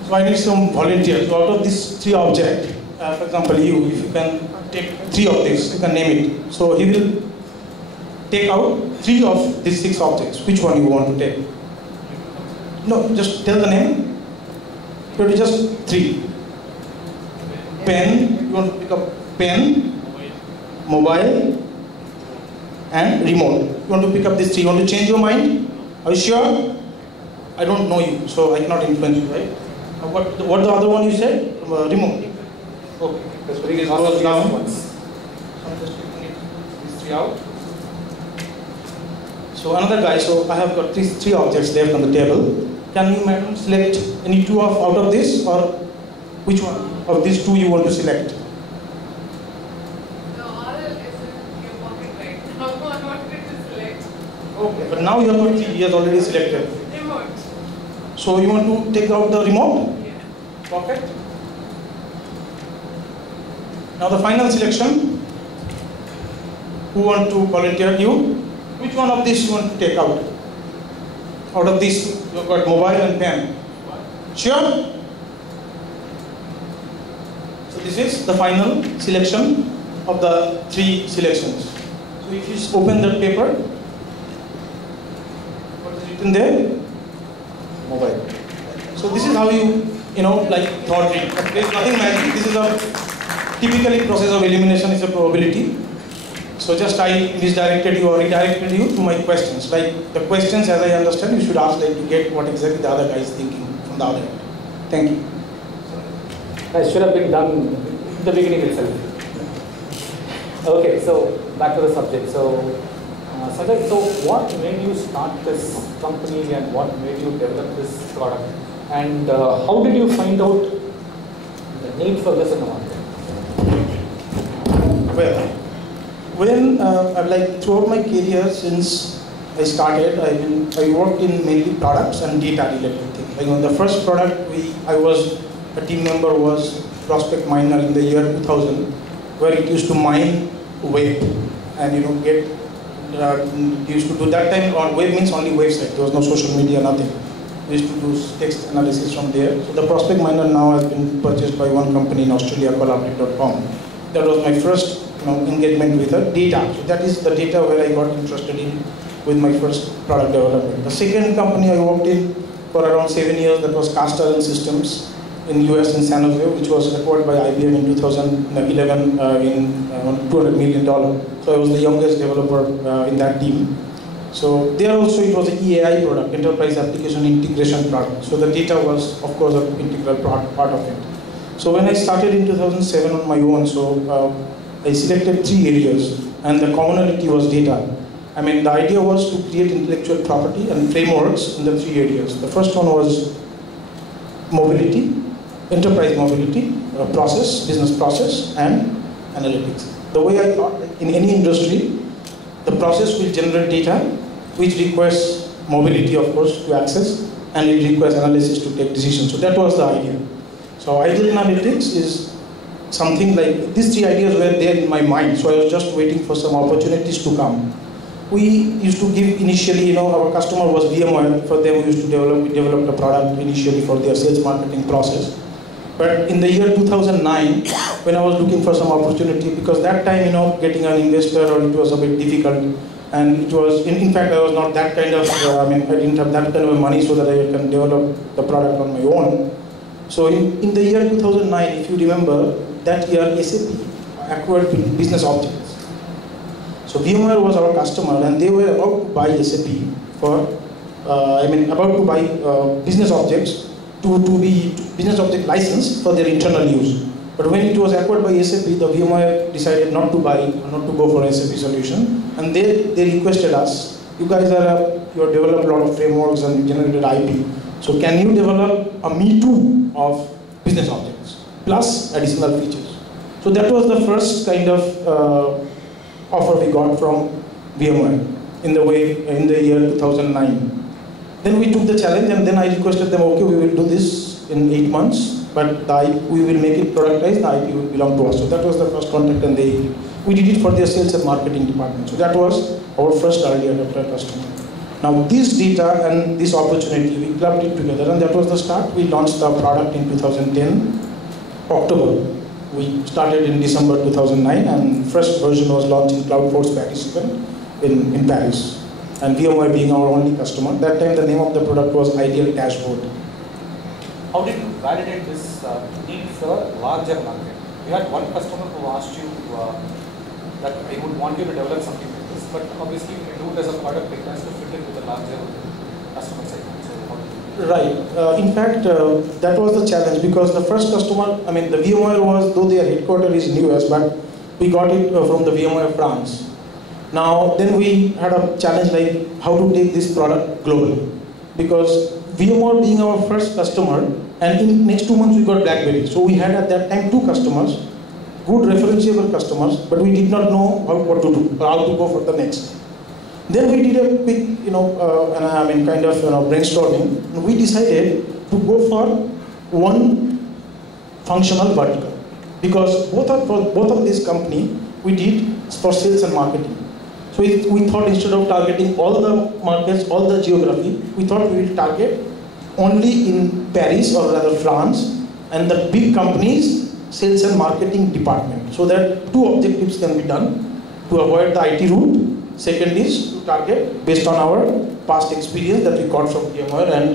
So I need some volunteers. So out of these 3 objects, for example, if you can take 3 of these, you can name it. So he will take out 3 of these 6 objects. Which one you want to take? No, just tell the name. You have to just 3. Pen, you want to pick up pen, mobile, and remote. You want to pick up these 3. You want to change your mind? Are you sure? I don't know you, so I cannot influence you, right? What the other one you said? Remote. Okay. Let's bring it down once. So I'm just taking these 3 out. So another guy, so I have got these 3 objects left on the table. Can you, madam, select any 2 out of this, or which one of these 2 you want to select? The oral is in your pocket right now. I wanted to select. Okay, but now you have got 3, he has already selected. Remote. So you want to take out the remote? Yeah. Perfect. Now the final selection. Who want to volunteer? You? Which one of these you want to take out? Out of these, you've got mobile and pen. Sure? So this is the final selection of the 3 selections. So if you open the paper, what is written there? Mobile. So this is how you like thought it. There is nothing magic. This is a typically process of elimination is a probability. So just I misdirected you or redirected you to my questions. Like the questions, as I understand, you should ask like to get what exactly the other guy is thinking from the other end. Thank you. That should have been done in the beginning itself. Okay, so back to the subject. So, Sanjay, so what made you start this company and what made you develop this product? And how did you find out the need for this in the market? Well, when like throughout my career since I started, I worked in mainly products and data related things. Like on the first product a team member was Prospect Miner in the year 2000, where it used to mine web and used to do that time on web means only website. There was no social media, nothing. We used to do text analysis from there. So the Prospect Miner now has been purchased by one company in Australia called Update.com. That was my first engagement with the data. So that is the data where I got interested in with my first product development. The second company I worked in for around 7 years, that was Castor Systems in US in San Jose, which was acquired by IBM in 2011 in $200 million. So I was the youngest developer in that team. So there also it was an EAI product, Enterprise Application Integration product. So the data was of course an integral part of it. So when I started in 2007 on my own, so I selected 3 areas and the commonality was data. I mean the idea was to create intellectual property and frameworks in the 3 areas. The first one was mobility, enterprise mobility, business process and analytics. The way I thought, in any industry, the process will generate data which requires mobility of course to access and it requires analysis to take decisions. So that was the idea. So ideal analytics is something like, these 3 ideas were there in my mind, so I was just waiting for some opportunities to come. We used to give initially, our customer was VMware, for them we used to develop a product initially for their sales marketing process. But in the year 2009, when I was looking for some opportunity, because that time, getting an investor, it was a bit difficult. And it was, in fact, I was not that kind of, I didn't have that kind of money so that I can develop the product on my own. So in the year 2009, if you remember, that year SAP acquired Business Objects. So VMware was our customer and they were about to buy SAP for, about to buy Business Objects to be Business Object license for their internal use. But when it was acquired by SAP, the VMware decided not to buy, not to go for SAP solution. And they requested us, you guys you have developed a lot of frameworks and generated IP. So can you develop a me too of Business Objects plus additional features? So that was the first kind of offer we got from VMware in the year 2009. Then we took the challenge and then I requested them, okay, we will do this in 8 months, but we will make it productized, the IP will belong to us. So that was the first contact and we did it for their sales and marketing department. So that was our first early adopter customer. Now this data and this opportunity, we clubbed it together and that was the start. We launched the product in 2010, October. We started in December 2009 and first version was launched in CloudForce Paris event in Paris. And VMware being our only customer. That time the name of the product was Ideal Dashboard. How did you validate this need for a larger market? You had one customer who asked you that they would want you to develop something like this, but obviously if you do it as a product, it has to fit in with a larger customer segment. So right. In fact, that was the challenge because the first customer, the VMware was, though their headquarters is in US, but we got it from the VMware France. Now, then we had a challenge like how to take this product globally. Because VMware being our first customer, and in next 2 months we got BlackBerry. So we had at that time 2 customers, good referenceable customers, but we did not know what to do, or how to go for the next. Then we did a quick, brainstorming. We decided to go for one functional vertical. Because both of these company we did for sales and marketing. So we thought instead of targeting all the markets, all the geography, we thought we will target only in Paris or rather France and the big companies sales and marketing department. So that two objectives can be done to avoid the IT route. Second is to target based on our past experience that we got from VMware and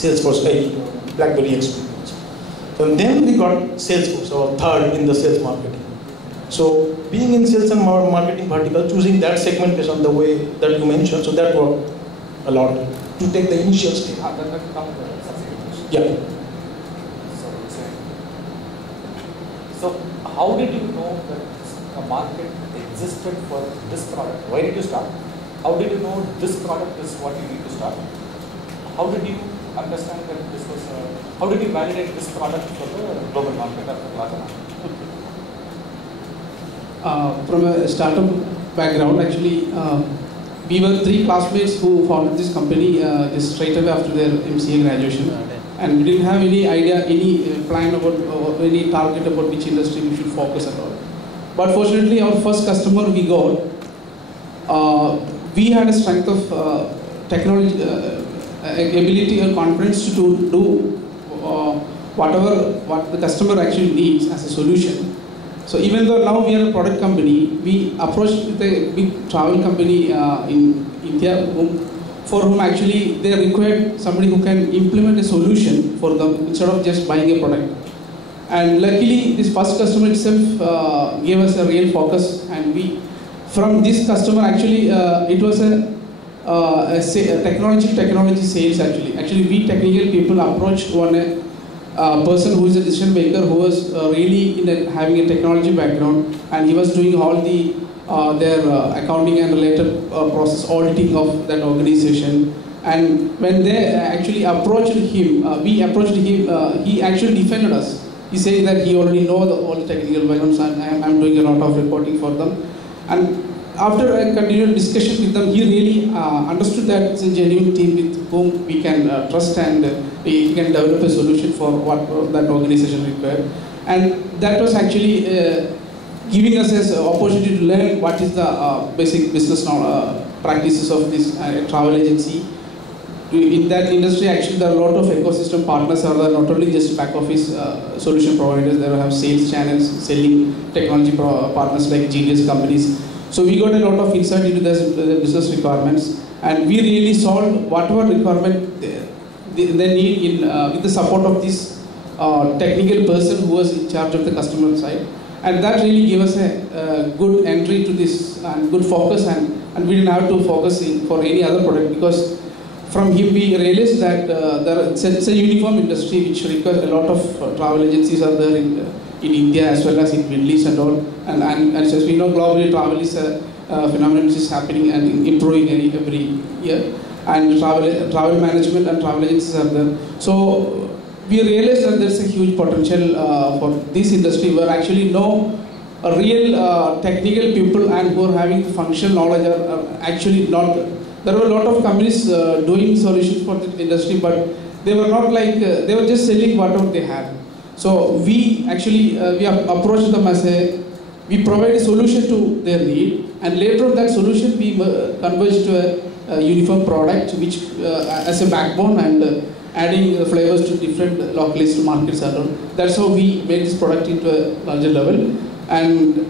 Salesforce, BlackBerry experience. So then we got Salesforce, our third in the sales marketing. So being in sales and marketing vertical, choosing that segment based on the way that you mentioned, so that worked a lot to take the initial step. Yeah. So how did you know that a market existed for this product? Why did you start? How did you know this product is what you need to start? How did you understand that this was, how did you validate this product for the global market or the larger market? From a startup background, actually, we were 3 classmates who founded this company just straight away after their MCA graduation. And we didn't have any idea, any plan about, or any target about which industry we should focus at all. But fortunately, our first customer we got, we had a strength of technology, ability and confidence to do what the customer actually needs as a solution. So even though now we are a product company, we approached with a big travel company in India, for whom actually they required somebody who can implement a solution for them instead of just buying a product. And luckily, this first customer itself gave us a real focus, and we, from this customer actually, it was a technology sales actually. Actually, we technical people approached one person who is a decision maker who was really having a technology background, and he was doing all the their accounting and related process auditing of that organization. And when they actually approached him, we approached him, he actually defended us. He said that he already knows all the technical backgrounds, and I'm doing a lot of reporting for them. And after a continued discussion with them, he really understood that it's a genuine team with whom we can trust, and we can develop a solution for what that organization required. And that was actually giving us an opportunity to learn what is the basic business practices of this travel agency. In that industry, actually, there are a lot of ecosystem partners are there, not only just back office solution providers. There have sales channels, selling technology partners like GDS companies. So we got a lot of insight into the business requirements, and we really solved whatever requirement they need with the support of this technical person who was in charge of the customer side. And that really gave us a good entry to this and good focus, and we didn't have to focus for any other product, because from him we realized that it's a uniform industry which requires a lot of travel agencies are there in India as well as in Middle East and all. And as we know, globally travel is a phenomenon which is happening and improving every year. And travel management and travel agencies are there. So we realized that there's a huge potential for this industry where actually no real technical people and who are having functional knowledge are actually not. There were a lot of companies doing solutions for the industry, but they were not like, they were just selling whatever they had. So we actually, we approached them as we provide a solution to their need, and later on that solution we converged to a uniform product which as a backbone, and adding flavors to different localized markets and all. That's how we made this product into a larger level. And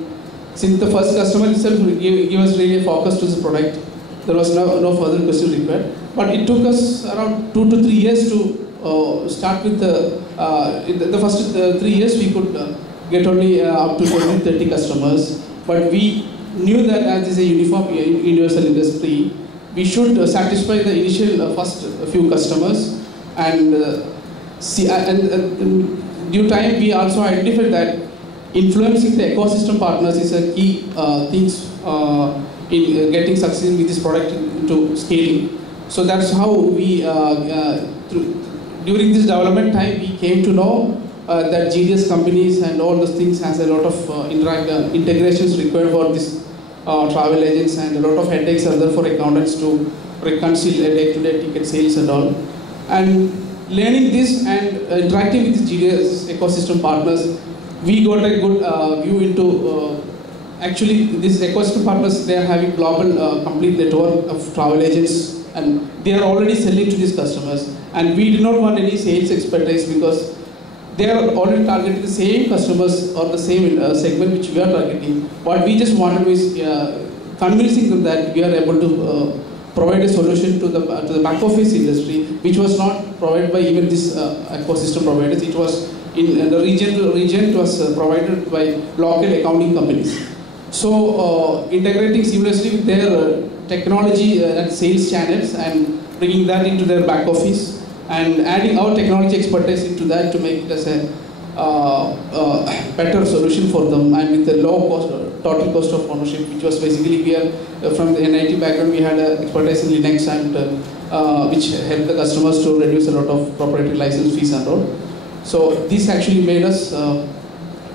since the first customer itself gave us really a focus to this product, there was no further question required. But it took us around 2 to 3 years to start with the first 3 years we could get only up to 20-30 customers. But we knew that as is a uniform universal industry, we should satisfy the initial first few customers, and due time we also identified that influencing the ecosystem partners is a key things in getting success with this product into scaling. So that's how we, during this development time, we came to know that GDS companies and all those things has a lot of integrations required for this travel agents, and a lot of headaches are there for accountants to reconcile day-to-day ticket sales and all. And learning this and interacting with the GDS ecosystem partners, we got a good view into actually these ecosystem partners. They are having global complete network of travel agents, and they are already selling to these customers. And we did not want any sales expertise because they are already targeting the same customers or the same segment which we are targeting. What we just wanted is convincing them that we are able to provide a solution to the back office industry, which was not provided by even this ecosystem providers. It was in the region. It was provided by local accounting companies. So integrating seamlessly with their technology and sales channels and bringing that into their back office and adding our technology expertise into that to make it as a better solution for them, and with the low cost, total cost of ownership, which was basically we are from the NIT background, we had expertise in Linux and which helped the customers to reduce a lot of proprietary license fees and all. So this actually made us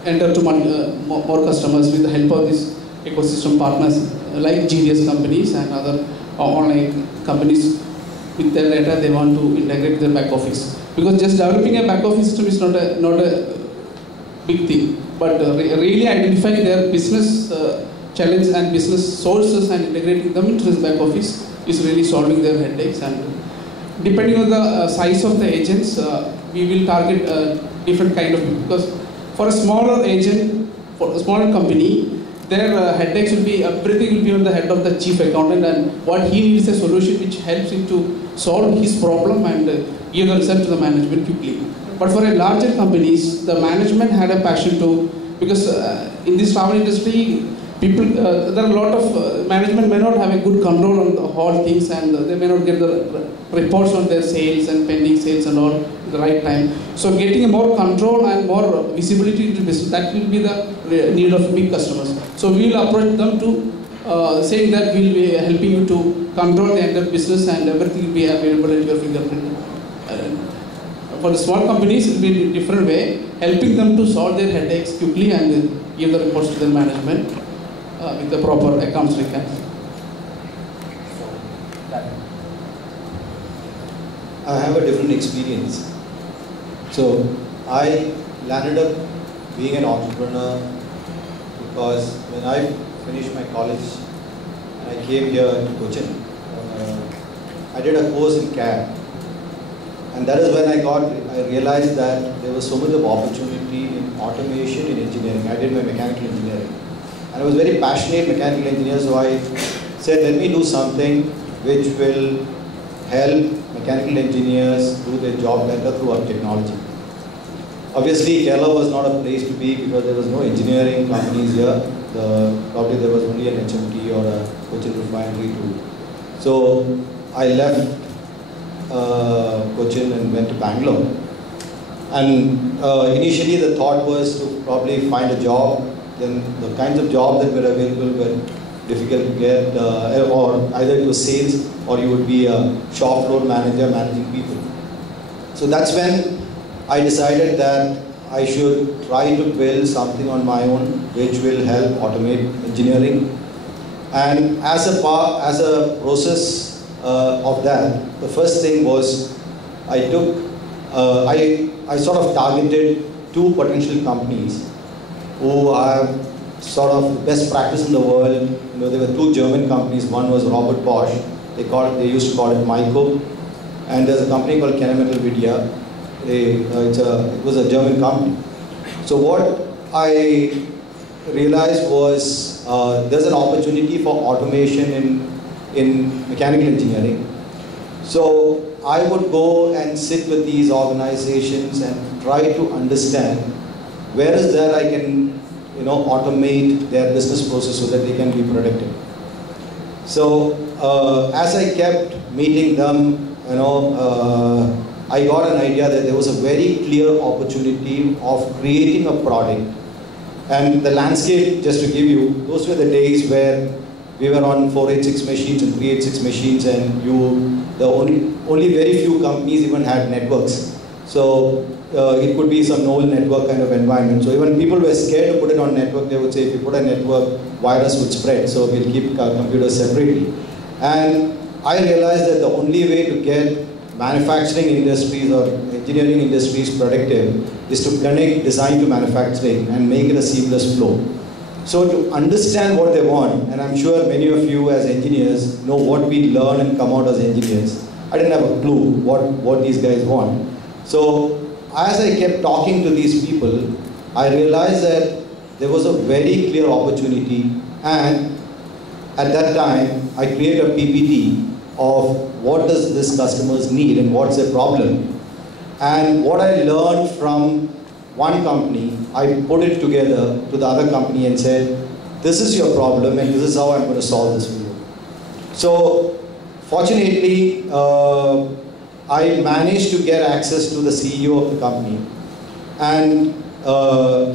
enter to more customers with the help of these ecosystem partners like GDS companies and other online companies. With their data, they want to integrate their back office, because just developing a back office system is not a big thing, but really identifying their business challenge and business sources and integrating them into this back office is really solving their headaches. And depending on the size of the agents, we will target different kind of people, because for a smaller agent, for a smaller company, their headaches will be, everything will be on the head of the chief accountant, and what he needs is a solution which helps him to solve his problem and give the result to the management quickly. But for a larger companies, the management had a passion to, because in this travel industry, people, there are a lot of, management may not have a good control on the whole things, and they may not get the reports on their sales and pending sales and all at the right time. So getting a more control and more visibility into business, that will be the need of big customers. So we will approach them to saying that we will be helping you to control the entire business and everything will be available at your fingerprint. For the small companies, it will be in a different way, helping them to solve their headaches quickly and give the reports to their management with the proper accounts records. I have a different experience. So I landed up being an entrepreneur because when I finished my college and I came here to Cochin, I did a course in CAD. And that is when I realized that there was so much of opportunity in automation in engineering. I did my mechanical engineering. And I was very passionate mechanical engineer, so I said, let me do something which will help mechanical engineers do their job better through our technology. Obviously, Kerala was not a place to be because there was no engineering companies here. Probably there was only an HMT or a Cochin refinery too. So I left Cochin and went to Bangalore. And initially the thought was to probably find a job. Then the kinds of jobs that were available were difficult to get, or either it was sales or you would be a shop floor manager managing people. So that's when I decided that I should try to build something on my own which will help automate engineering. And as a process of that, the first thing was I sort of targeted two potential companies who have sort of best practice in the world. You know, there were two German companies. One was Robert Bosch. They used to call it Myco. And there's a company called Kennemetal Vidya. It was a German company. So what I realized was there's an opportunity for automation in mechanical engineering. So I would go and sit with these organizations and try to understand where is there I can, automate their business process so that they can be productive. So as I kept meeting them, I got an idea that there was a very clear opportunity of creating a product. And the landscape, just to give you, those were the days where we were on 486 machines and 386 machines, and only very few companies even had networks. So it could be some null network kind of environment. So even people were scared to put it on network. They would say, if you put a network, virus would spread. So we'll keep computers separately. And I realized that the only way to get manufacturing industries or engineering industries productive is to connect design to manufacturing and make it a seamless flow. So to understand what they want, and I'm sure many of you as engineers know what we learn and come out as engineers. I didn't have a clue what these guys want. So as I kept talking to these people, I realized that there was a very clear opportunity, and at that time I created a PPT of what does this customers need and what's their problem. And what I learned from one company, I put it together to the other company and said, this is your problem and this is how I'm going to solve this for you. So fortunately, I managed to get access to the CEO of the company, and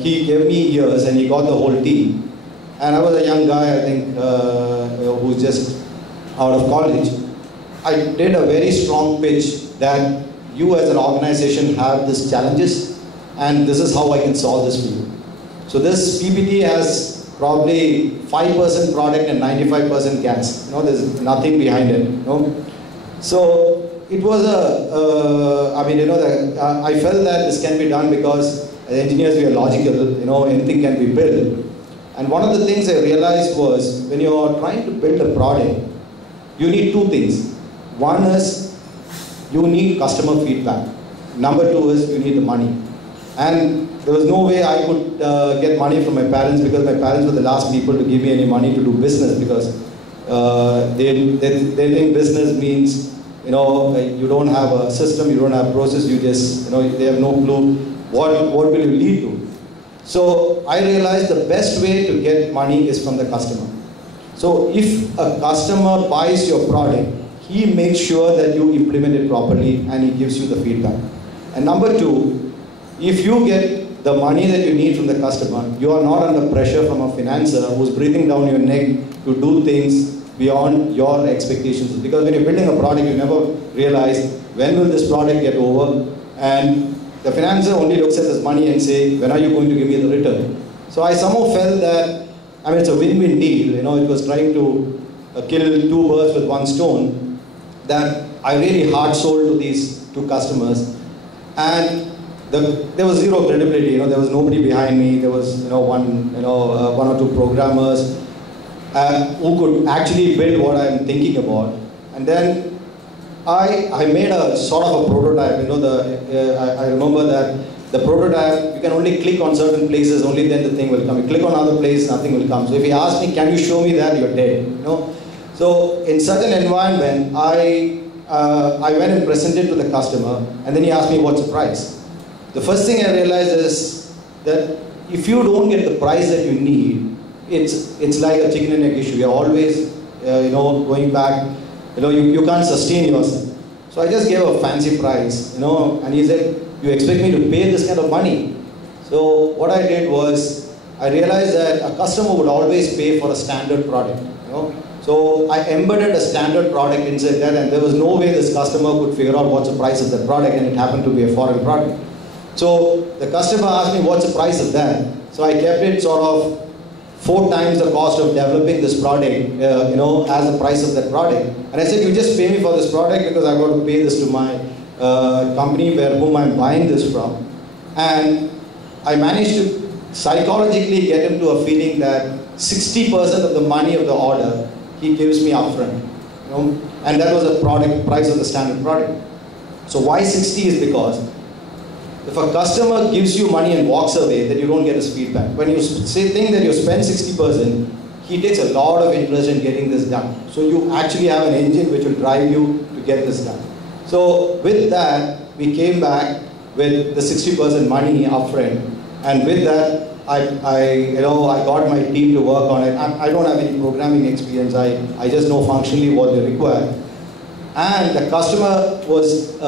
he gave me years and he got the whole team. And I was a young guy, I think, who's just out of college. I did a very strong pitch that you as an organization have these challenges and this is how I can solve this for you. So this PPT has probably 5% product and 95% gas. There's nothing behind it. So it was I felt that this can be done because as engineers we are logical, anything can be built. And one of the things I realized was when you are trying to build a product, you need two things. One is you need customer feedback. Number two is you need the money. And there was no way I could get money from my parents because my parents were the last people to give me any money to do business because they think business means, you don't have a system, you don't have a process, you just, they have no clue what will you lead to. So I realized the best way to get money is from the customer. So if a customer buys your product, he makes sure that you implement it properly and he gives you the feedback. And number two, if you get the money that you need from the customer, you are not under pressure from a financer who's breathing down your neck to do things beyond your expectations. Because when you're building a product, you never realize when will this product get over, and the financer only looks at this money and say, when are you going to give me the return? So I somehow felt that, it's a win-win deal. It was trying to kill two birds with one stone, that I really hard sold to these two customers. And there was zero credibility. There was nobody behind me. There was one or two programmers who could actually build what I'm thinking about. And then I made a sort of a prototype. I remember that the prototype, you can only click on certain places, only then the thing will come. You click on other place, nothing will come. So if you ask me, can you show me that, you're dead. So in such an environment, I went and presented to the customer, and then he asked me what's the price. The first thing I realized is that if you don't get the price that you need, it's like a chicken and egg issue. You're always going back. You can't sustain yourself. So I just gave a fancy price, and he said, you expect me to pay this kind of money? So what I did was, I realized that a customer would always pay for a standard product. So I embedded a standard product inside that, and there was no way this customer could figure out what's the price of that product, and it happened to be a foreign product. So the customer asked me what's the price of that. So I kept it sort of 4 times the cost of developing this product, as the price of that product. And I said, you just pay me for this product because I've got to pay this to my company whom I'm buying this from. And I managed to psychologically get him to a feeling that 60% of the money of the order he gives me upfront. And that was the price of the standard product. So why 60 is because if a customer gives you money and walks away, then you don't get his feedback. When you think that you spend 60%, he takes a lot of interest in getting this done. So you actually have an engine which will drive you to get this done. So with that, we came back with the 60% money upfront, and with that, I got my team to work on it. I don't have any programming experience. I just know functionally what they require. And the customer was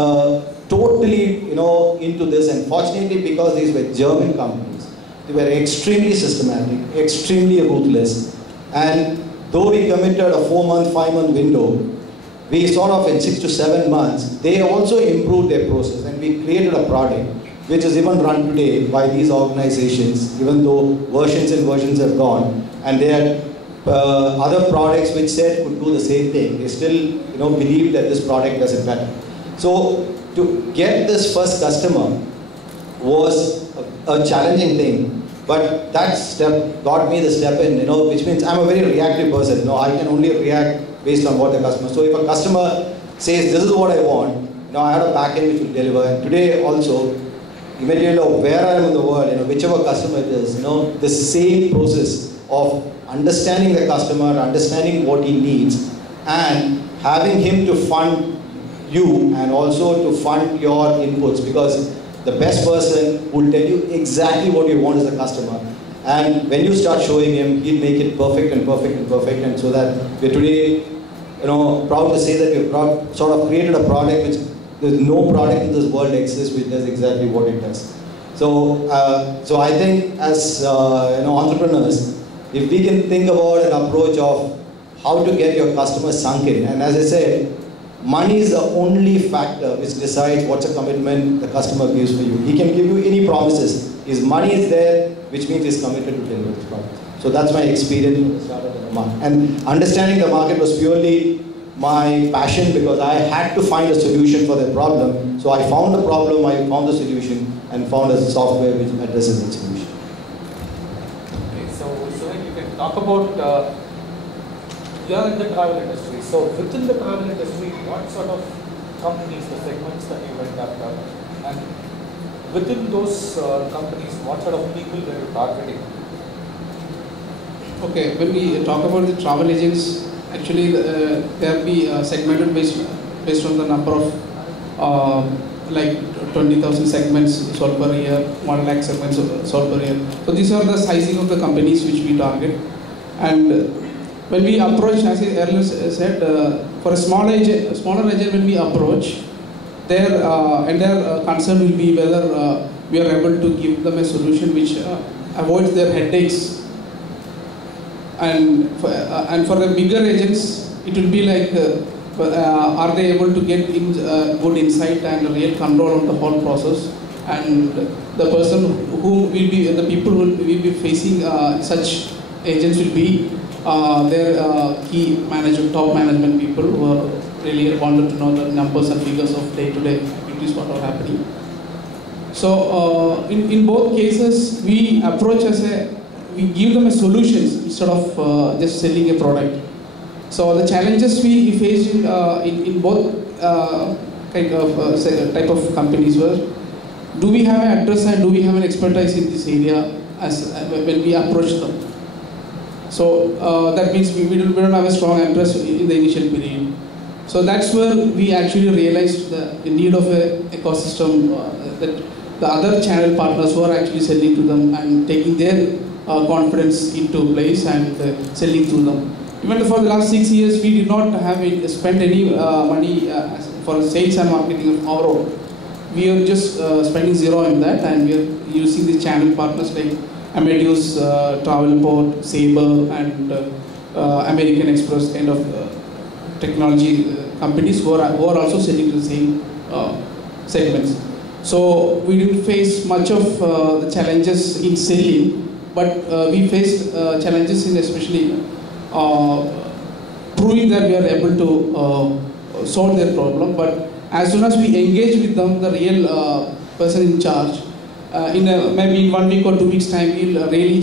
totally, into this. And fortunately, because these were German companies, they were extremely systematic, extremely ruthless. And though we committed a 4-month, 5-month window, we sort of in 6 to 7 months, they also improved their process, and we created a product which is even run today by these organizations, even though versions and versions have gone, and they had other products which said could do the same thing. They still, believe that this product does it better. So to get this first customer was a challenging thing, but that step got me the step in, which means I'm a very reactive person. I can only react based on what the customer. So if a customer says this is what I want, I have a backend which will deliver. And today also, immediately where I am in the world, whichever customer it is, the same process of understanding the customer, understanding what he needs, and having him to fund you and also to fund your inputs, because the best person will tell you exactly what you want as a customer. And when you start showing him, he'll make it perfect and perfect and perfect. And so that we're today, proud to say that we've sort of created a product which there's no product in this world exists which does exactly what it does. So, so I think as entrepreneurs, if we can think about an approach of how to get your customers sunk in, and as I said, money is the only factor which decides what's a commitment the customer gives for you. He can give you any promises. His money is there, which means he's committed to deliver this product. So that's my experience at the start of the market. And understanding the market was purely my passion, because I had to find a solution for the problem. So I found the problem, I found the solution, and found a software which addresses the solution. Okay, so you can talk about you are in the travel industry. So within the travel industry, what sort of companies, the segments that you went after, and within those companies, what sort of people were you targeting? Okay, when we talk about the travel agents, actually they will be segmented based on the number of like 20,000 segments sold per year, 1 lakh segments sold per year. So these are the sizing of the companies which we target. And when we approach, as I earlier said, for a smaller agent when we approach, their entire concern will be whether we are able to give them a solution which avoids their headaches. And for the bigger agents, it will be like, are they able to get good insight and real control on the whole process? And the person who will be, the people who will be facing such agents will be their key top management people who are really wanted to know the numbers and figures of day-to-day activities what are happening. So in both cases, we approach we give them a solutions instead of just selling a product. So the challenges we face in both type of companies were, do we have an address and do we have an expertise in this area when we approach them? So that means we don't have a strong address in the initial period. So that's where we actually realized the need of an ecosystem that the other channel partners who are actually selling to them and taking their confidence into place and selling to them. Even for the last 6 years, we did not have spent any money for sales and marketing of our own. We are just spending zero in that, and we are using the channel partners like Amadeus, Travelport, Sabre, and American Express kind of technology companies who are also selling to the same segments. So we didn't face much of the challenges in selling, but we faced challenges in especially proving that we are able to solve their problem. But as soon as we engage with them, the real person in charge, maybe in 1 week or 2 weeks time, we'll really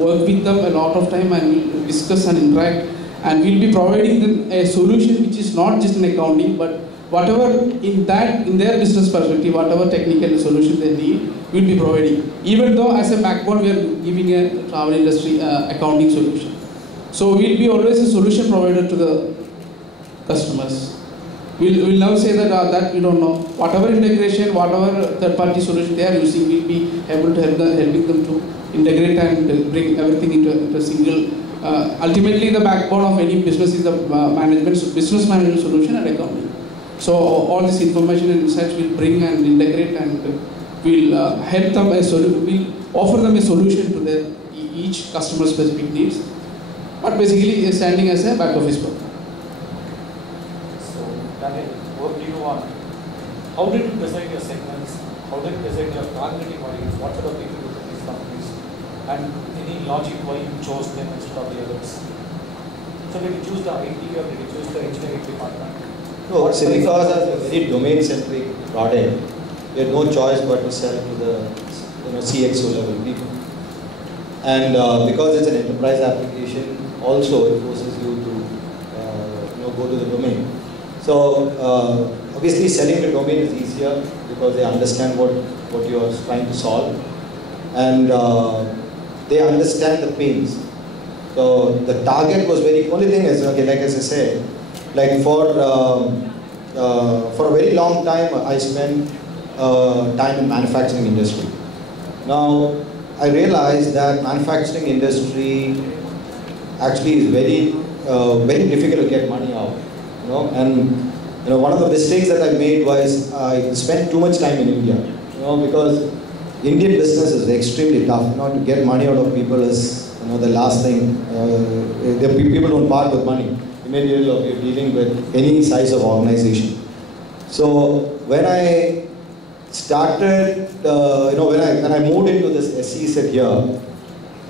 work with them a lot of time and we'll discuss and interact, and we'll be providing them a solution which is not just an accounting, but whatever in their business perspective, whatever technical solution they need, we'll be providing. Even though as a backbone, we are giving a travel industry accounting solution. So we'll be always a solution provider to the customers. We'll now say that we don't know. Whatever integration, whatever third-party solution they are using, we'll be able to helping them to integrate and bring everything into a single. Ultimately, the backbone of any business is the business management solution and accounting. So all this information and insights will bring and integrate, and we'll help them we'll offer them a solution to their each customer specific needs, but basically standing as a back office work. So Daniel, what do you want? How did you decide your segments? How did you decide your targeting audience? What sort of people look at these companies? And any logic why you chose them instead of the others? So did you choose the IT or did you choose the engineering department? No, simply because as a very domain-centric product, we had no choice but to sell to the CXO level people. And because it's an enterprise application, also it forces you to go to the domain. So obviously selling the domain is easier because they understand what you are trying to solve, and they understand the pains. So the target was only thing is, okay, like as I said, like for a very long time I spent time in manufacturing industry. Now I realized that manufacturing industry actually is very difficult to get money out. And one of the mistakes that I made was I spent too much time in India. Because Indian business is extremely tough. To get money out of people is the last thing. The people don't part with money. Immediately you're dealing with any size of organization. So when I started, when I moved into this SE set here,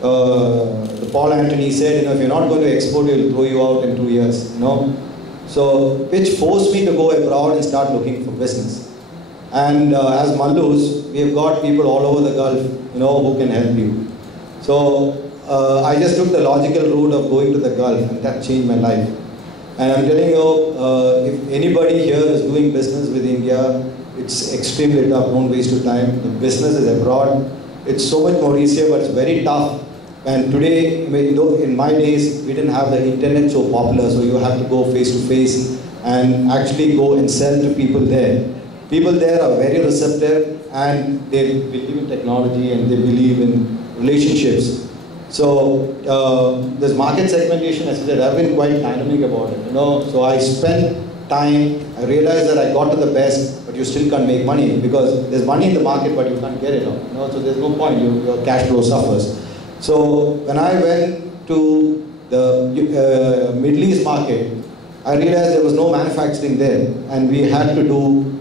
the Paul Anthony said, if you're not going to export, he'll throw you out in 2 years. So which forced me to go abroad and start looking for business. And as Mallus, we have got people all over the Gulf, who can help you. So I just took the logical route of going to the Gulf, and that changed my life. And I'm telling you, if anybody here is doing business with India, it's extremely tough. Don't waste your time. The business is abroad. It's so much more easier, but it's very tough. And today, in my days, we didn't have the internet so popular, so you have to go face to face and actually go and sell to people there. People there are very receptive, and they believe in technology and they believe in relationships. So this market segmentation, as I said, I've been quite dynamic about it. So I spent time. I realized that I got to the best, but you still can't make money because there's money in the market, but you can't get it out. So there's no point. Your cash flow suffers. So when I went to the Middle East market, I realized there was no manufacturing there, and we had to do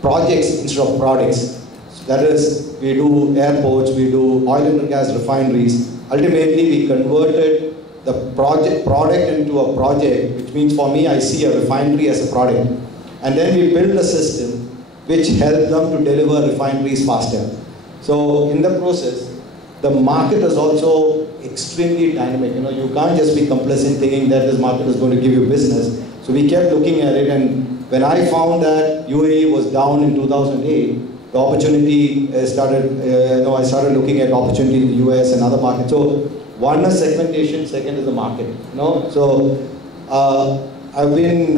projects instead of products. So that is, we do airports, we do oil and gas refineries. Ultimately, we converted the product into a project, which means for me, I see a refinery as a product. And then we build a system which helped them to deliver refineries faster. So in the process, the market is also extremely dynamic. You can't just be complacent thinking that this market is going to give you business. So we kept looking at it, and when I found that UAE was down in 2008, the opportunity started, I started looking at opportunity in the US and other markets. So one is segmentation, second is the market. So I've been,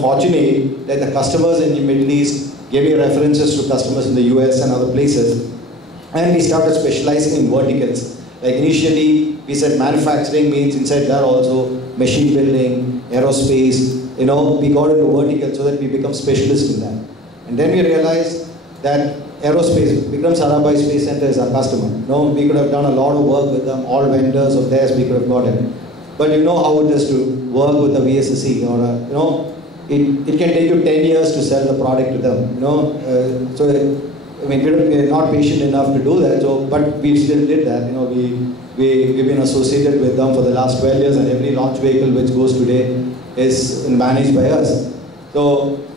fortunate that the customers in the Middle East gave me references to customers in the US and other places. And we started specializing in verticals. Like initially, we said manufacturing means inside that also machine building, aerospace. We got into verticals so that we become specialists in that. And then we realized that aerospace, Vikram Sarabhai Space Center is our customer. We could have done a lot of work with them, all vendors of theirs we could have got it. But you know how it is to work with a VSSE, it can take you 10 years to sell the product to them. We're not patient enough to do that, but we still did that. We've been associated with them for the last 12 years, and every launch vehicle which goes today is managed by us.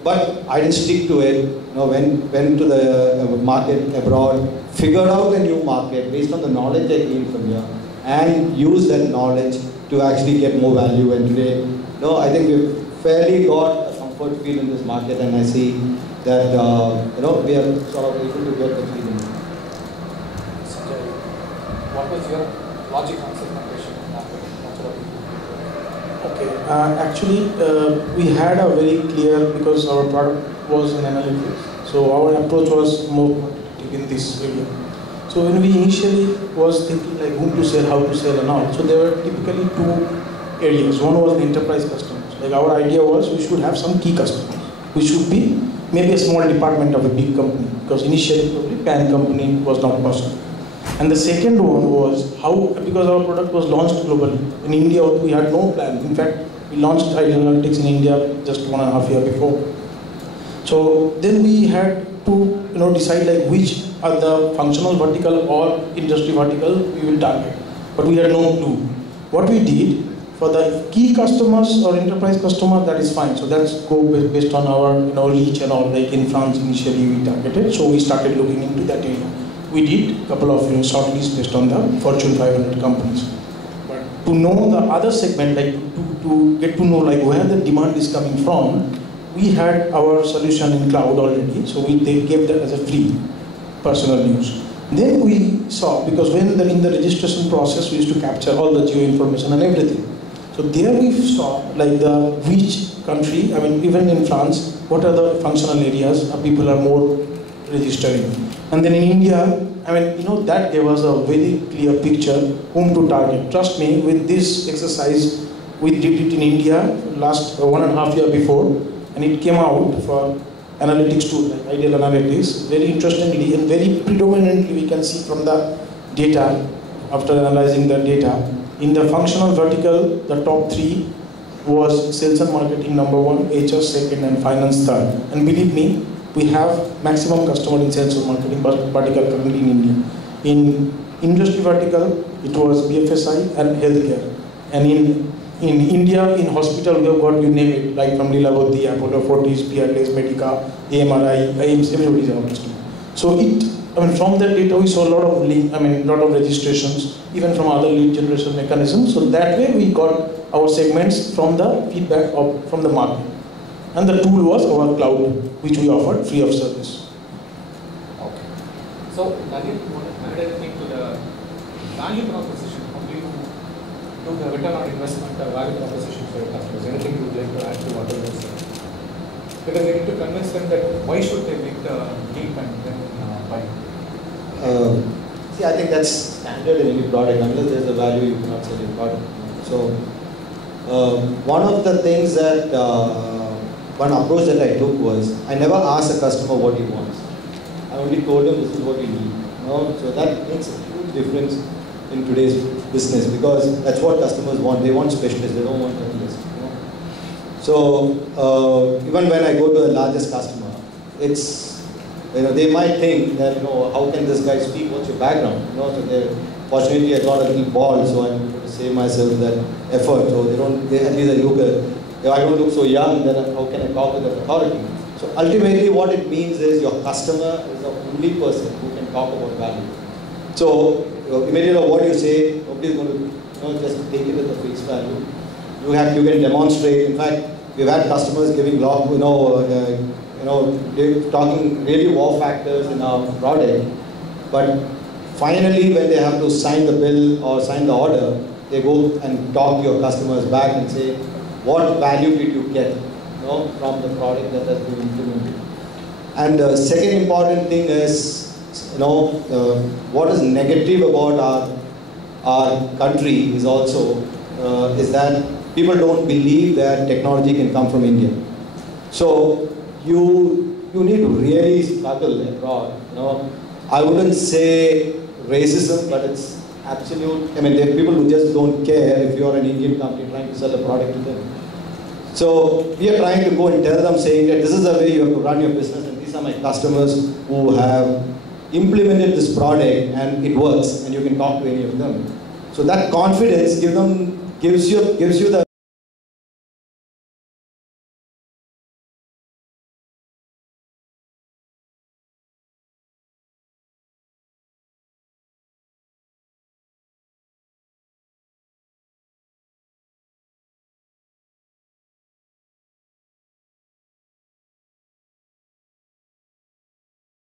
But I didn't stick to it. Went to the market abroad, figured out a new market based on the knowledge I gained from here, and used that knowledge to actually get more value. And today, I think we've fairly got a comfort feel in this market, and I see that we are sort of able to get the feeling. Sanjay, what was your logic on segmentation? Okay, actually we had a very clear, because our product was in analytics, so our approach was more in this area. So when we initially was thinking like whom to sell, how to sell and all, so there were typically two areas. One was the enterprise customers. Like our idea was we should have some key customers, which should be maybe a small department of a big company, because initially probably PAN company was not possible. And the second one was how, because our product was launched globally. In India, we had no plan. In fact, we launched analytics in India just 1.5 years before. So then we had to decide like which are the functional vertical or industry vertical we will target. But we had no clue. What we did, For the key customers or enterprise customers, that is fine. So that's go based on our reach and all. Like in France, initially we targeted, so we started looking into that area. We did a couple of shortlists based on the Fortune 500 companies. But to know the other segment, like to get to know like where the demand is coming from, we had our solution in cloud already. So they gave that as a free personal use. Then we saw, because when in the registration process, we used to capture all the geo information and everything. So there we saw like which country, I mean even in France, what are the functional areas people are more registering. And then in India, I mean that gave us a very clear picture whom to target. Trust me, with this exercise, we did it in India last 1.5 years before, and it came out for analytics tool, like Ideal Analytics. Very interestingly and very predominantly we can see from the data, after analyzing the data, in the functional vertical, the top 3 was sales and marketing number 1, HR second, and finance third. And believe me, we have maximum customer in sales and marketing vertical currently in India. In industry vertical, it was BFSI and healthcare. And in India, in hospital, we have got, you name it, like from Lilavati, Apollo, Fortis, Peerless, Medica, AMRI, AIMS, everybody is our customer. So from that data, we saw a lot of registrations, even from other lead generation mechanisms. So that way, we got our segments from the feedback from the market. And the tool was our cloud, which we offered free of service. Okay. So, Daniel, you want to add anything to the value proposition? How do you do the return on investment value proposition for your customers? Anything you would like to add to what you said? Because they need to convince them that why should they make the leap and then buy? See, I think that's standard in any product. Unless there's a value, you cannot sell your product. So, one of the things that one approach that I took was, I never asked a customer what he wants. I only told him this is what he needs. So that makes a huge difference in today's business, because that's what customers want. They want specialists, they don't want generalists. So even when I go to the largest customer, it's, they might think that, how can this guy speak? What's your background? So fortunately I got a little bald, so I'm going to save myself that effort. So at least they look at, if I don't look so young, then how can I talk with authority? So ultimately what it means is your customer is the only person who can talk about value. So immediately what you say, nobody is going to just take it as a face value. You can demonstrate. In fact, we've had customers giving talking really wow factors in our product, but finally when they have to sign the bill or sign the order, they go and talk to your customers back and say, what value did you get from the product that has been implemented? And the second important thing is, what is negative about our country is also is that people don't believe that technology can come from India. So you need to really struggle abroad. I wouldn't say racism, but it's absolute. I mean, there are people who just don't care if you're an Indian company trying to sell a product to them. So we are trying to go and tell them, saying that this is the way you have to run your business, and these are my customers who have implemented this product and it works, and you can talk to any of them. So that confidence gives you the